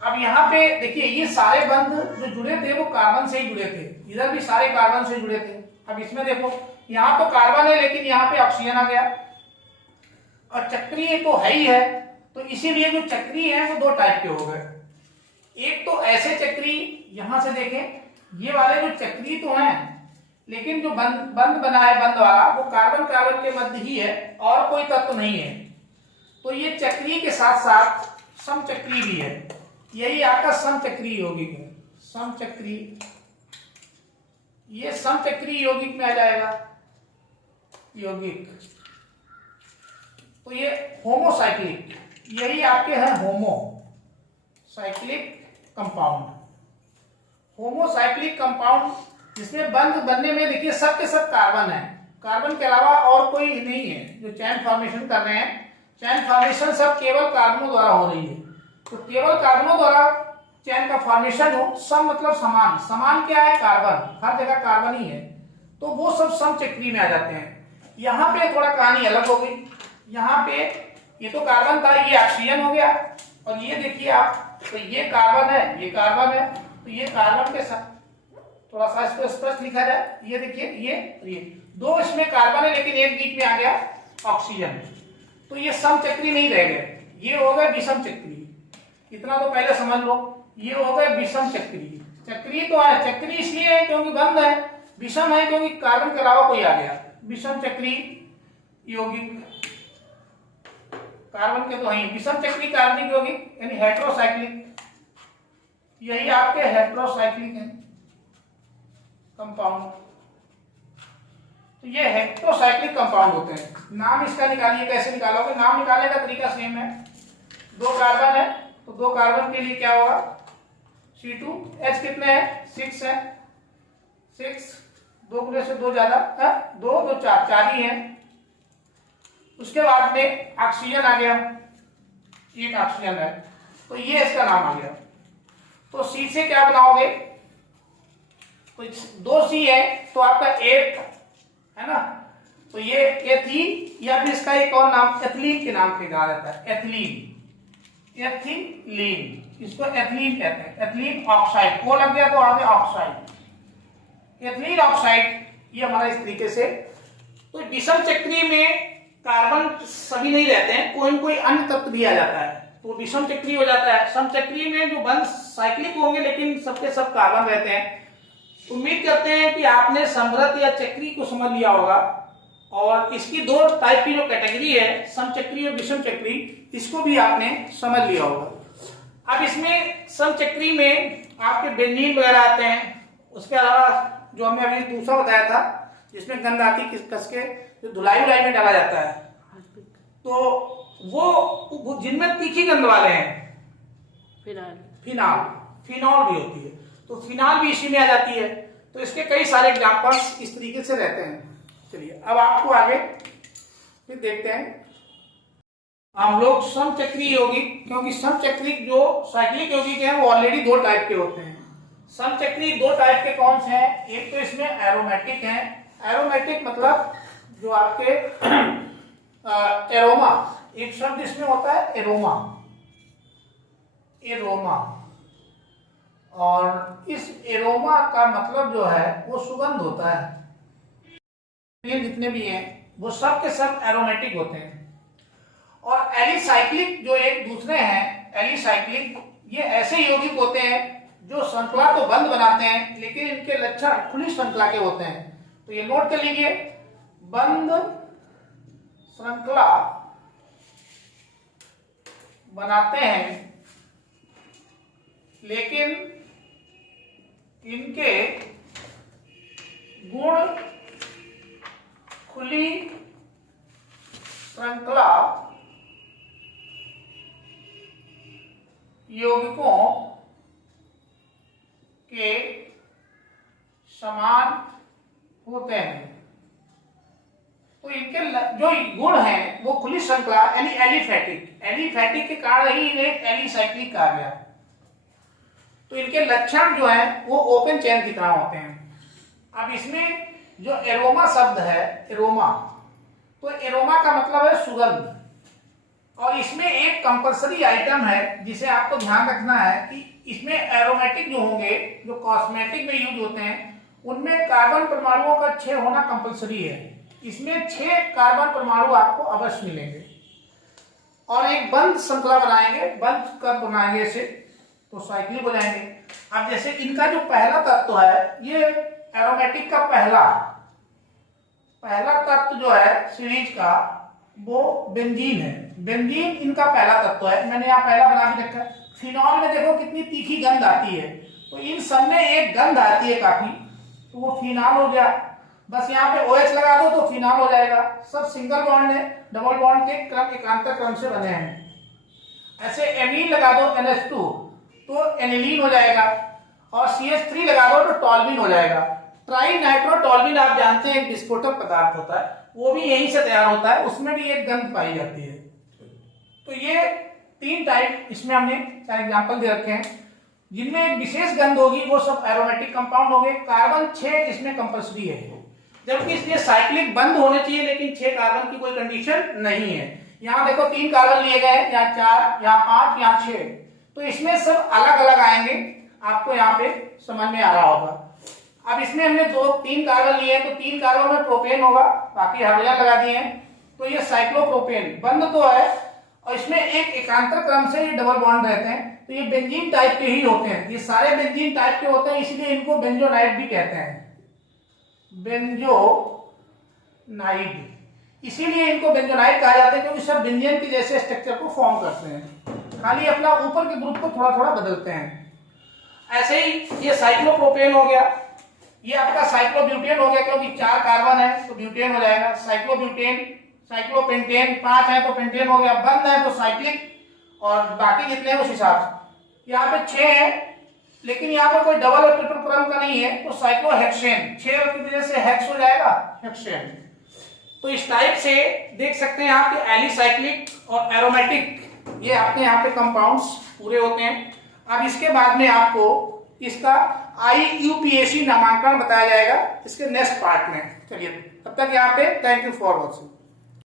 अब यहाँ पे देखिए ये सारे बंध जो जुड़े थे वो कार्बन से ही जुड़े थे, इधर भी सारे कार्बन से जुड़े थे। अब इसमें देखो यहाँ तो कार्बन है लेकिन यहाँ पे ऑक्सीजन आ गया, और चक्रीय तो है ही है, तो इसीलिए जो चक्रीय है वो 2 टाइप के हो गए। एक तो ऐसे चक्रीय, यहां से देखें ये वाले जो चक्रीय तो हैं, लेकिन जो बंद बना है बंद वाला, वो कार्बन कार्बन के मध्य ही है और कोई तत्व नहीं है, तो ये चक्रीय के साथ साथ समचक्रीय भी है, यही आपका समचक्रीय यौगिक है, समचक्रीय, ये समचक्रीय यौगिक में आ जाएगा यौगिक। तो ये होमोसाइक्लिक, यही आपके हैं होमोसाइक्लिक कंपाउंड, होमोसाइक्लिक कंपाउंड जिसमें बंध बनने में देखिए सब के सब कार्बन है, कार्बन के अलावा और कोई नहीं है जो चैन फॉर्मेशन कर रहे हैं, चैन फॉर्मेशन सब केवल कार्बनों द्वारा हो रही है। तो केवल कार्बनों द्वारा चैन का फॉर्मेशन हो, सम मतलब समान, समान क्या है? कार्बन, हर जगह कार्बन ही है, तो वो सब समचक्रीय में आ जाते हैं। यहाँ पे थोड़ा कहानी अलग हो गई। यहाँ पे ये तो कार्बन था, ये ऑक्सीजन हो गया, और ये देखिए आप, तो ये कार्बन है, ये कार्बन है, तो ये कार्बन के साथ थोड़ा सा इसको स्पष्ट लिखा जाए, ये देखिए ये दो इसमें कार्बन है, लेकिन एक बीच में आ गया ऑक्सीजन, तो ये समचक्रीय नहीं रह गए, ये हो गए विषम चक्रीय। इतना तो पहले समझ लो, ये हो गए विषम चक्रीय। चक्रीय तो है, चक्रीय इसलिए है क्योंकि बंद है, विषम है क्योंकि कार्बन के अलावा कोई आ गया, विषम चक्रीय यौगिक। कार्बन के तो है, विषम चक्रीय कार्बनिक यौगिक यानी हेटेरोसाइक्लिक, यही आपके हेटेरोसाइक्लिक हैं कंपाउंड। तो ये हेटेरोसाइक्लिक कंपाउंड होते हैं। नाम इसका निकालिए, कैसे निकालोगे? नाम निकालने का तरीका सेम है। दो कार्बन है, तो दो कार्बन के लिए क्या होगा? C2H कितने हैं? 6 है, 6, 2 गुने से 2 ज्यादा है, 2 2 4, 4 ही है। उसके बाद में ऑक्सीजन आ गया, एक ऑक्सीजन है, तो ये इसका नाम आ गया। तो C से क्या बनाओगे? तो 2C है, तो आपका एथ है ना, तो ये एथीन, या फिर इसका एक और नाम एथिलीन के नाम से कहा जाता है, एथिलीन, एथिलीन, इसको एथिलीन कहते हैं, एथिलीन ऑक्साइड, वो लग गया तो आगे ऑक्साइड, एथिलीन ऑक्साइड, ये हमारा इस तरीके से। तो विषम चक्रीय में कार्बन सभी नहीं रहते हैं, कोई कोई अन्य तत्व भी आ जाता है, तो विषम चक्रीय हो जाता है। समचक्रीय में जो बंद साइक्लिक होंगे, लेकिन सबके सब कार्बन रहते हैं। उम्मीद करते हैं कि आपने समृद्ध या चक्रीय को समझ लिया होगा, और इसकी दो टाइप की जो कैटेगरी है, समचक्रीय और विषम चक्रीय, इसको भी आपने समझ लिया होगा। अब इसमें समचक्रीय में आपके बेंजीन वगैरह आते हैं, उसके अलावा जो हमने अभी दूसरा बताया था जिसमें गंध आती कस के, जो धुलाई उलाई में डाला जाता है, तो वो जिनमें तीखी गंध वाले हैं, फिनॉल भी होती है, तो फिनॉल भी इसी में आ जाती है। तो इसके कई सारे एग्जांपल्स इस तरीके से रहते हैं। चलिए अब आपको आगे फिर देखते हैं हम लोग समचक्रीय यौगिक, क्योंकि समचक्रीय जो साइक्लिक यौगिक है वो ऑलरेडी दो टाइप के होते हैं। समचक्रीय दो टाइप के कौन से हैं? एक तो इसमें एरोमेटिक है, एरोमेटिक मतलब जो आपके एरोमा, एक शब्द इसमें होता है एरोमा, एरोमा, और इस एरोमा का मतलब जो है वो सुगंध होता है। ये जितने भी हैं वो सब के सब एरोमेटिक होते हैं। और एलिसाइक्लिक जो एक दूसरे हैं, एलिसाइक्लिक, ये ऐसे यौगिक होते हैं जो श्रृंखला तो बंद बनाते हैं, लेकिन इनके लक्षण खुली श्रृंखला के होते हैं। तो ये नोट कर लीजिए, बंद श्रृंखला बनाते हैं, लेकिन इनके गुण खुली श्रृंखला यौगिकों के समान होते हैं। तो इनके जो गुण हैं वो खुली श्रृंखला यानी एलिफैटिक, एलिफैटिक के कारण ही इन्हें एलिसाइक्लिक कहा गया। तो इनके लक्षण जो है वो ओपन चेन की तरह होते हैं। अब इसमें जो एरोमा शब्द है, एरोमा, तो एरोमा का मतलब है सुगंध, और इसमें एक कंपलसरी आइटम है जिसे आपको ध्यान रखना है कि इसमें एरोमेटिक जो होंगे, जो कॉस्मेटिक में यूज होते हैं, उनमें कार्बन परमाणुओं का 6 होना कंपलसरी है। इसमें 6 कार्बन परमाणु आपको अवश्य मिलेंगे, और एक बंद श्रृंखला बनाएंगे, बंद कर बनाएंगे इसे, तो साइक्लिक हो जाएंगे। अब जैसे इनका जो पहला तत्व है, ये एरोमेटिक का पहला तत्व जो है सीरीज का, वो बेंजीन है। बेंजीन इनका पहला तत्व है, मैंने यहाँ पहला बना के रखा है। फिनॉल में देखो कितनी तीखी गंध आती है, तो इन सब में एक गंध आती है काफी, तो वो फिनॉल हो गया। बस यहाँ पे OH लगा दो तो फिनॉल हो जाएगा। सब सिंगल बॉन्ड है, डबल बॉन्ड के क्रम एकांतर क्रम से बने हैं। ऐसे एमीन लगा दो NH2 तो एनिलीन हो जाएगा, और CH3 लगा दो तो टॉल्विन हो जाएगा। ट्राई नाइट्रोटॉल्विन आप जानते हैं एक विस्फोटक पदार्थ होता है, वो भी यहीं से तैयार होता है, उसमें भी एक गंध पाई जाती है। तो ये तीन टाइप इसमें हमने चार एग्जांपल दे रखे हैं, जिनमें एक विशेष गंध होगी वो सब एरोमेटिक कंपाउंड हो गए। कार्बन 6 इसमें कंपल्सरी है, जबकि इसलिए साइक्लिक बंद होने चाहिए, लेकिन 6 कार्बन की कोई कंडीशन नहीं है। यहाँ देखो 3 कार्बन लिए गए हैं, यहाँ 4, यहाँ 5, यहाँ 6, तो इसमें सब अलग अलग आएंगे, आपको यहाँ पे समझ में आ रहा होगा। अब इसमें हमने 3 कार्बन लिए हैं, तो 3 कार्बन में प्रोपेन होगा, बाकी हाइड्रोजन लगा दिए हैं, तो ये साइक्लोप्रोपेन बंद तो है, और इसमें एक एकांतर क्रम से ये डबल बॉन्ड रहते हैं, तो ये बेंजीन टाइप के ही होते हैं, ये सारे बेंजीन टाइप के होते हैं, इसलिए इनको बेंजोनाइड भी कहते हैं, बेंजोनाइड। इसीलिए इनको बेंजोनाइड कहा जाता है, क्योंकि सब बेंजीन के जैसे स्ट्रक्चर को फॉर्म करते हैं, खाली अपना ऊपर के ग्रुप को थोड़ा थोड़ा बदलते हैं। ऐसे ही ये साइक्लोप्रोपेन हो गया, ये आपका साइक्लोब्यूटेन हो गया, क्योंकि 4 कार्बन है तो ब्यूटेन हो जाएगा, साइक्लोब्यूटेन, साइक्लोपेंटेन, 5 है तो पेंटेन हो गया, बंद है तो साइक्लिक, और बाकी जितने उस हिसाब से। यहाँ पे 6 है, लेकिन यहाँ पे कोई डबल और ट्रिपल क्रम का नहीं है, तो साइक्लोहेक्सेन, 6 की वजह से हेक्स हो जाएगा, हेक्सेन। तो इस टाइप से देख सकते हैं आप कि एलिसाइक्लिक और एरोमेटिक ये आपके यहाँ पे कंपाउंड्स पूरे होते हैं। अब इसके बाद में आपको इसका IUPAC नामांकन बताया जाएगा इसके नेक्स्ट पार्ट में। चलिए तब तक यहाँ पे थैंक यू फॉर वॉचिंग।